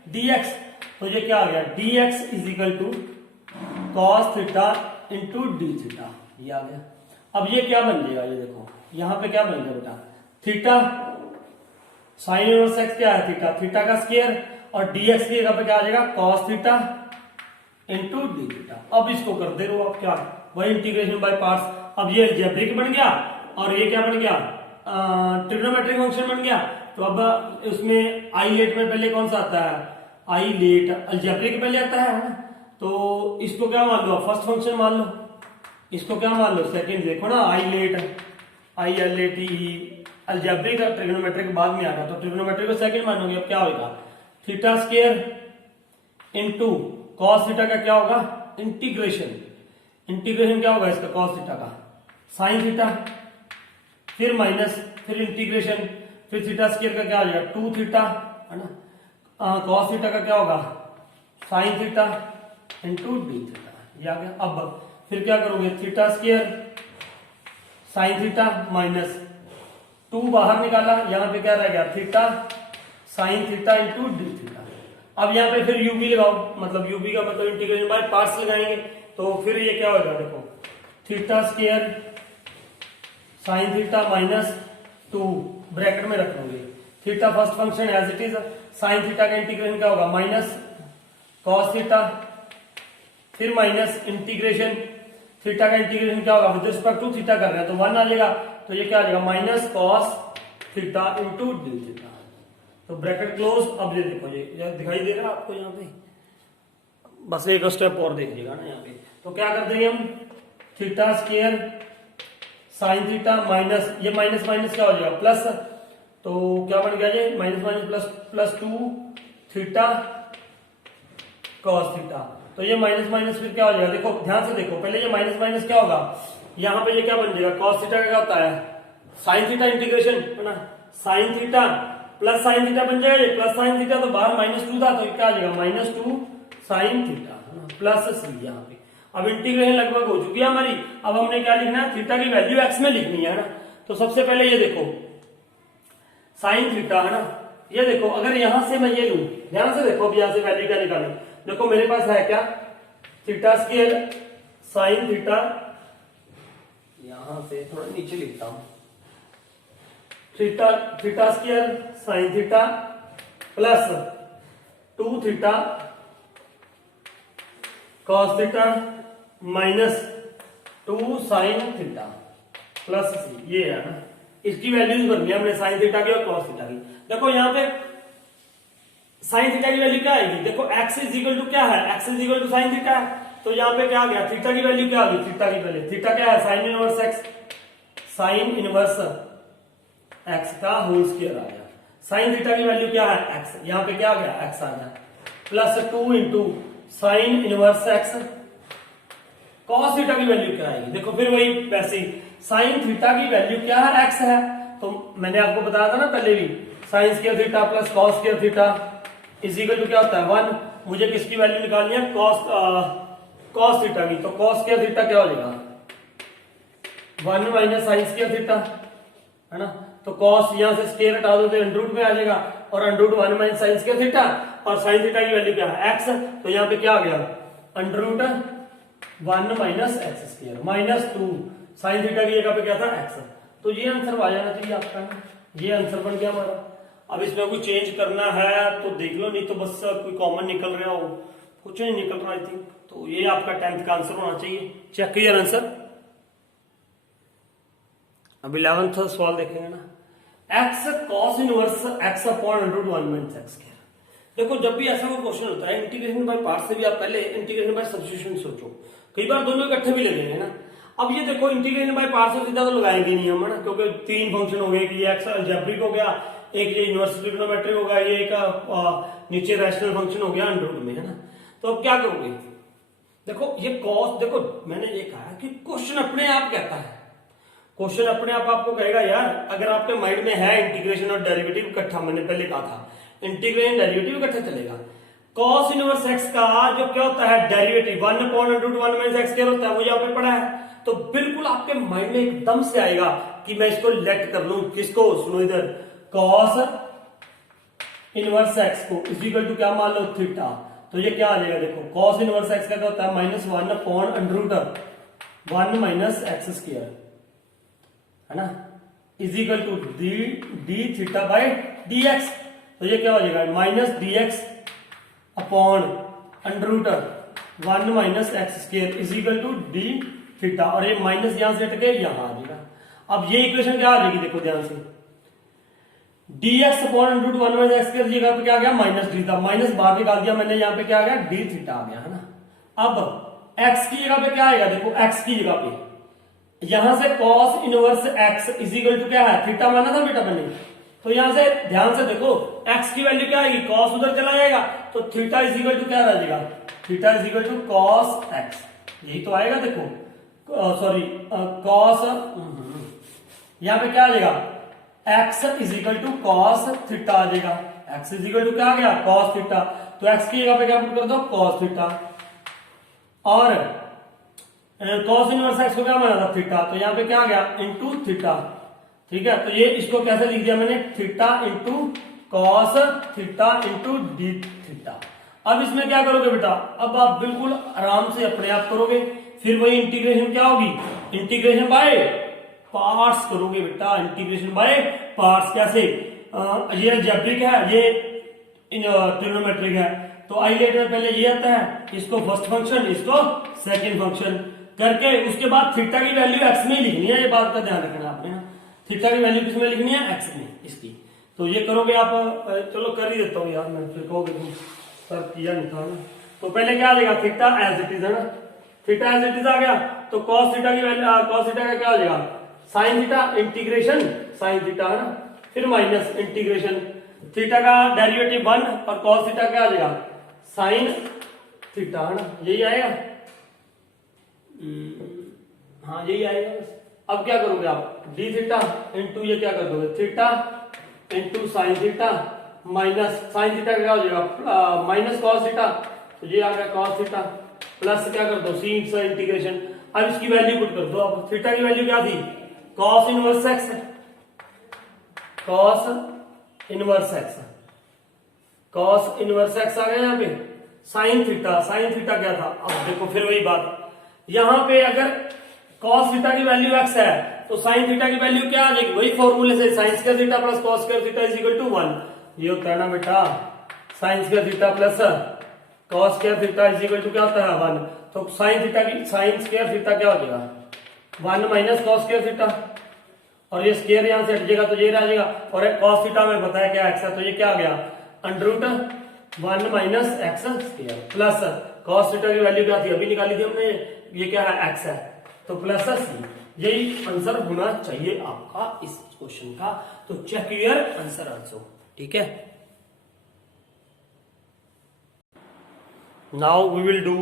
dx। तो ये क्या आ गया, dx is equal to cos theta into d theta, ये आ गया। अब ये क्या बन जाएगा, ये देखो यहाँ पे क्या बन गया बेटा, थीटा, साइन इनवर्स एक्स क्या है, थीटा, थीटा का स्क्वायर, और dx की जगह पे क्या आ जाएगा, cos theta into d theta. अब इसको कर दे रहे हो आप, क्या वही इंटीग्रेशन बाय पार्ट्स। अब ये अलजेब्रिक बन गया, और ये क्या बन गया, ट्रिग्नोमेट्रिक फंक्शन बन गया। तो अब उसमें आई लेट में पहले कौन सा आता है, आई लेट अलजेब्रिक पहले आता है ना, तो इसको क्या मान लो, फर्स्ट फंक्शन मान लो, इसको क्या मान लो, सेकंड। देखो ना I let, I L A T, algebraic trigonometric बाद में आ रहा, तो ट्रिग्नोमेट्रिक को सेकंड मानोगे। अब क्या होगा, theta square into cos theta का क्या होगा इंटीग्रेशन, इंटीग्रेशन क्या होगा इसका कॉस थीटा का साइन थीटा, फिर माइनस, फिर इंटीग्रेशन, फिर थीटा स्क्वायर का क्या हो जाएगा 2 थीटा, है ना, कॉस थीटा का क्या होगा sine theta into d theta, ये आ गया। अब फिर क्या करोगे theta square sine theta minus 2 बाहर निकाला, यहां पे क्या रह गया theta sine theta into d theta. अब यहाँ पे फिर यूबी लगाओ, मतलब यूबी का मतलब इंटीग्रेशन बाय पार्ट्स लगाएंगे, तो फिर ये क्या होगा देखो theta square sine theta minus 2 bracket में रख लोगे, theta first function as it is, sine theta का इंटीग्रेशन क्या होगा माइनस कॉस थीटा, फिर माइनस इंटीग्रेशन, थीटा का इंटीग्रेशन क्या होगा विद रिस्पेक्ट टू थीटा कर रहे हैं तो 1 आ जाएगा, तो ये क्या आ जाएगा minus cos theta into d theta, तो ब्रैकेट क्लोज। अब ये देखो ये दिखाई दे रहा है आपको यहाँ पे, बस एक स्टेप और देखिएगा ना यहाँ पे, तो क्या कर देंगे हम theta square sine theta minus, ये माइनस माइनस क्या हो जाएगा प्लस, तो क्या बन गया ये minus minus plus plus 2 theta cos theta, तो ये माइनस माइनस फिर क्या हो जाएगा देखो ध्यान से देखो, पहले ये माइनस माइनस क्या होगा यहाँ पे ये क्या बन जाएगा कॉस थीटा का क्या होता है साइन थीटा इंटीग्रेशन, है ना, sign theta plus sine theta बन जाएगा, ये प्लस साइन थीटा तो बाहर -2 था, तो क्या आ जाएगा -2 साइन थीटा, है ना, प्लस सी यहाँ पे। अब इंटीग्रेशन लगभग हो चुकी है हमारी, अब हमने क्या लिखना है थीटा की वैल्यू एक्स में लिखनी है ना, तो सबसे पहले ये देखो साइन थीटा, है ना, ये देखो अगर यहां से मैं ये लूं, ध्यान से देखो अब यहां से वैल्यू क्या निकालू, देखो मेरे पास है क्या थीटा स्क्वायर साइन थीटा, यहां से थोड़ा नीचे लिखता हूं, theta square sine theta plus 2 theta cos theta minus 2 sine theta plus सी, ये है ना, इसकी वैल्यूज भरनी है हमने साइन थीटा की और कॉस थीटा की। देखो यहाँ पे साइन थीटा की वैल्यू क्या आएगी, देखो x इज इक्वल टू क्या है, x is equal to sine theta है, तो यहाँ पे क्या आ गया थीटा की वैल्यू क्या आ गई, थीटा की वैल्यू थीटा क्या है sine inverse x, sine inverse x का होल स्क्वायर आ गया, साइन थीटा की वैल्यू क्या है x, यहाँ पे क्या आ गया x आ गया plus 2 into sine inverse x, cos theta की वैल्यू क्या आएगी, देखो फिर वही वैसे साइन थीटा की वैल्यू क्या है x है, तो मैंने आपको बताया था ना पहले भी sine square theta plus cos square theta is equal to क्या होता है 1, मुझे किसकी वैल्यू निकालनी है कॉस थीटा की, तो कॉस स्क्वायर थीटा क्या हो जाएगा 1 माइनस साइन स्क्वायर थीटा, है ना, तो कॉस यहां से स्क्वायर हटा दो तो अंडर रूट में आ जाएगा, और under root 1 minus sine square theta, और साइन थीटा की वैल्यू क्या है x, तो यहाँ पे क्या आ गया under root 1 minus x square minus 2 sine theta की जगह पे क्या था x, तो ये आंसर आ जाना चाहिए आपका, ये आंसर बन गया हमारा। अब इसमें कोई चेंज करना है तो देख लो, नहीं तो बस कोई कॉमन निकल रहा हो, कुछ नहीं निकल रहा आई थिंक, तो ये आपका 10th का आंसर होना चाहिए। Check clear answer. अब 11th सवाल देखेंगे ना, x cos inverse x upon under root 1 minus x square. देखो जब भी ऐसा कोई क्वेश्चन होता है इंटीग्रेशन बाय पार्ट से भी आप पहले इंटीग्रेशन बाय सब्स्टिट्यूशन सोचो, कई बार दोनों इकट्ठे भी लगेंगे ना। अब ये देखो इंटीग्रेशन बाय पार्ट से सीधा तो लगाएंगे नहीं हम, है ना, क्योंकि 3 फंक्शन हो गए कि ये एक्स अलजेब्रिक हो गया, एक ये इनवर्स ट्रिग्नोमेट्रिक हो गया, ये एक नीचे रैशनल फंक्शन हो गया अंडर रूट में, है ना। तो अब क्या करोगे, देखो ये कॉस, देखो मैंने ये कहा कि क्वेश्चन अपने आप कहता है, क्वेश्चन अपने आप आपको कहेगा यार, अगर आपके माइंड में है इंटीग्रेशन और डेरिवेटिव इकट्ठा, मैंने पहले कहा था इंटीग्रेशन डेरिवेटिव इकट्ठा चलेगा। कॉस इनवर्स एक्स का जो क्या होता है derivative 1 upon under root 1 minus x square होता है, वो यहाँ पे पढ़ा है, तो बिल्कुल आपके माइंड में एकदम से आएगा कि मैं इसको लेट कर लूं, किसको, सुनो इधर, कॉस इनवर्स एक्स को इज इक्वल टू क्या मान लो थीटा, तो ये क्या आ जाएगा देखो कॉस इनवर्स एक्स का क्या होता है -1 upon under root 1 minus x square, है ना, is equal to d theta by d x, तो ये क्या हो जाएगा minus d x upon under root 1 minus x square is equal to d theta, और ये माइनस यहां से हटके यहां आ जाएगा। अब ये इक्वेशन क्या आ जाएगी देखो ध्यान से, dx upon under root 1 minus x की जगह पे क्या आ गया माइनस डी था, माइनस बाहर निकाल दिया मैंने, यहाँ पे क्या आ गया डी थीटा आ गया, है ना। अब x की जगह पे क्या आएगा देखो, x की जगह पे यहां से cos inverse x is equal to क्या है थीटा माना था बेटा मैंने, तो यहां से ध्यान से देखो x की वैल्यू क्या आएगी, cos उधर चला जाएगा तो थीटा इज इक्वल टू क्या रह जाएगा, theta is equal to cos x, यही तो आएगा। देखो सॉरी cos, यहां पे क्या आ जाएगा, x is equal to cos theta आ जाएगा, x इज इक्वल टू क्या आ गया, cos थीटा। तो x की जगह पे क्या पुट कर दो, cos थीटा, और cos इनवर्स x को क्या माना था, थीटा, तो यहाँ पे क्या आ गया, इनटू थीटा। ठीक है, तो ये इसको कैसे लिख दिया मैंने, theta into cos theta into d theta. अब इसमें क्या करोगे बेटा, अब आप बिल्कुल आराम से अपने आप करोगे, फिर वही इंटीग्रेशन क्या होगी, इंटीग्रेशन बाय पार्ट्स करोगे बेटा, इंटीग्रेशन बाय पार्ट्स। कैसे, ये अलजेब्रिक है, ये ट्रिग्नोमेट्रिक है, तो आइलेट में पहले ये आता है, इसको फर्स्ट फंक्शन, इसको सेकंड फंक्शन करके उसके बाद थीटा की वैल्यू एक्स में लिखनी है, ये बात का ध्यान रखना आपने, थीटा की वैल्यू किसमें लिखनी है, एक्स में इसकी। तो ये करोगे आप, चलो कर ही देता हूँ यार मैं, फिर कहोगे तुम सर किया नहीं था ना। तो पहले क्या आ जाएगा, थीटा एज इट इज है ना, थीटा एज इट इज आ गया, तो cos थीटा की वैल्यू, cos थीटा का क्या आ जाएगा, sin theta integration sin theta है ना, फिर माइनस इंटीग्रेशन थीटा का डेरिवेटिव 1 और cos थीटा क्या आ जाएगा, sin थीटा है ना, यही आएगा। हाँ यही आएगा बस। अब क्या करोगे आप, डी थीटा इंटू ये क्या कर दोगे, theta into sine theta minus sine theta क्या हो जाएगा, माइनस कॉस थीटा, तो ये आ गया कॉस थीटा, प्लस क्या कर दो सी इंटीग्रेशन। अब इसकी वैल्यू पुट कर दो, अब थीटा की वैल्यू क्या थी, cos inverse x, cos inverse x, cos inverse x आ गया यहाँ पे, साइन थीटा क्या था। अब देखो फिर वही बात, यहां पे अगर cos थीटा की वैल्यू x है तो sin थीटा की वैल्यू क्या आ जाएगी, वही फॉर्मूले से sin square theta plus cos square theta is equal to 1, ये होता है ना बेटा, sin square theta plus cos square theta is equal to क्या होता है 1, तो sin थीटा की sin स्क्वायर थीटा क्या हो जाएगा 1 माइनस cos स्क्वायर थीटा, और ये स्क्वायर यहां से हट जाएगा तो ये रह जाएगा, और cos थीटा में बताया क्या x है, तो ये क्या आ गया under root 1 minus x square plus cos theta की वैल्यू क्या थी, अभी निकाली थी हमने, ये क्या है x है, तो प्लस सी, यही आंसर होना चाहिए आपका इस क्वेश्चन का। तो चेक योर आंसर आंसर, ठीक है। Now we will do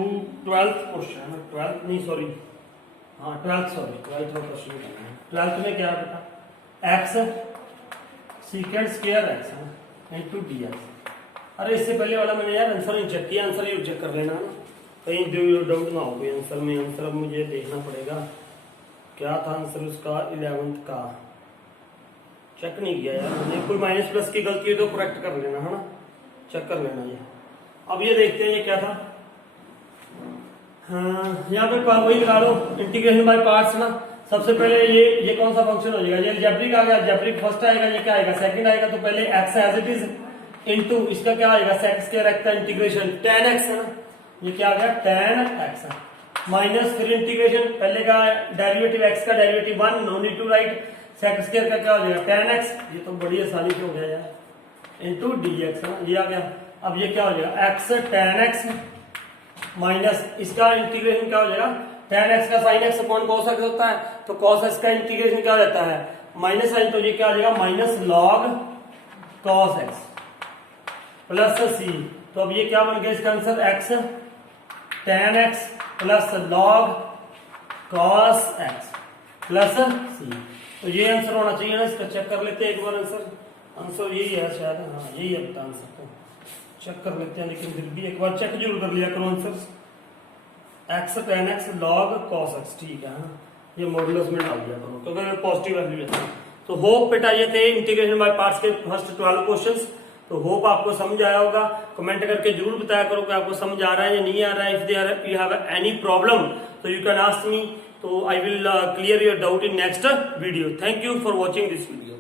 12th question, 12th नहीं सॉरी, हाँ 12th क्वेश्चन। 12th में क्या है बेटा, x secant square x into D x. अरे इससे पहले वाला मैंने यार आंसर नहीं चेक किया, आंसर ये चेक कर लेना ना, कहीं डाउट ना हो कोई आंसर में। आंसर अब मुझे देखना पड़ेगा क्या था आंसर उसका, 11th का चेक नहीं किया यार मैंने, कोई माइनस प्लस की गलती है तो करेक्ट कर लेना है ना, चेक कर लेना ये। अब ये देखते हैं ये क्या था, हाँ यहाँ पे वही लगा लो, इंटीग्रेशन बाय पार्ट्स ना। सबसे पहले ये कौन सा फंक्शन हो जाएगा, ये अलजेब्रिक आ गया, अलजेब्रिक फर्स्ट आएगा, ये क्या आएगा सेकंड आएगा, तो पहले x as it is into इसका क्या आएगा sec स्क्वायर x का इंटीग्रेशन tan x है ना, ये क्या आ गया tan x माइनस फिर इंटीग्रेशन, पहले का डेरिवेटिव x का derivative 1, no need to write, sec square का क्या हो जाएगा tan x, ये तो बड़ी आसानी से हो गया यार, इनटू dx है, ये आ गया। अब ये क्या हो जाएगा x tan x माइनस इसका इंटीग्रेशन क्या हो जाएगा, tan x का sin x upon cos x होता है, तो cos x का इंटीग्रेशन क्या रहता है माइनस साइन, तो ये क्या आ जाएगा minus log cos x plus c. तो अब ये क्या बन गया इसका answer, x tan x plus log cos x plus c. तो ये आंसर होना चाहिए ना इसका, चेक कर लेते हैं एक बार आंसर, आंसर यही है शायद, हाँ यही है बेटा आंसर, तो चेक कर लेते हैं, लेकिन फिर भी एक बार चेक जरूर कर लिया करो answer, x tan x log cos x, ठीक है हाँ, ये मॉडुलस में डाल दिया करो क्योंकि पॉजिटिव वैल्यू लेते हैं। तो होप बेटा ये थे इंटीग्रेशन बाय पार्ट्स के फर्स्ट 12 क्वेश्चंस। तो होप आपको समझ आया होगा, कमेंट करके जरूर बताया करो कि आपको समझ आ रहा है या नहीं आ रहा है। If there you have any problem तो यू कैन आस्क मी, तो I will clear your doubt in next video. Thank you for watching this video.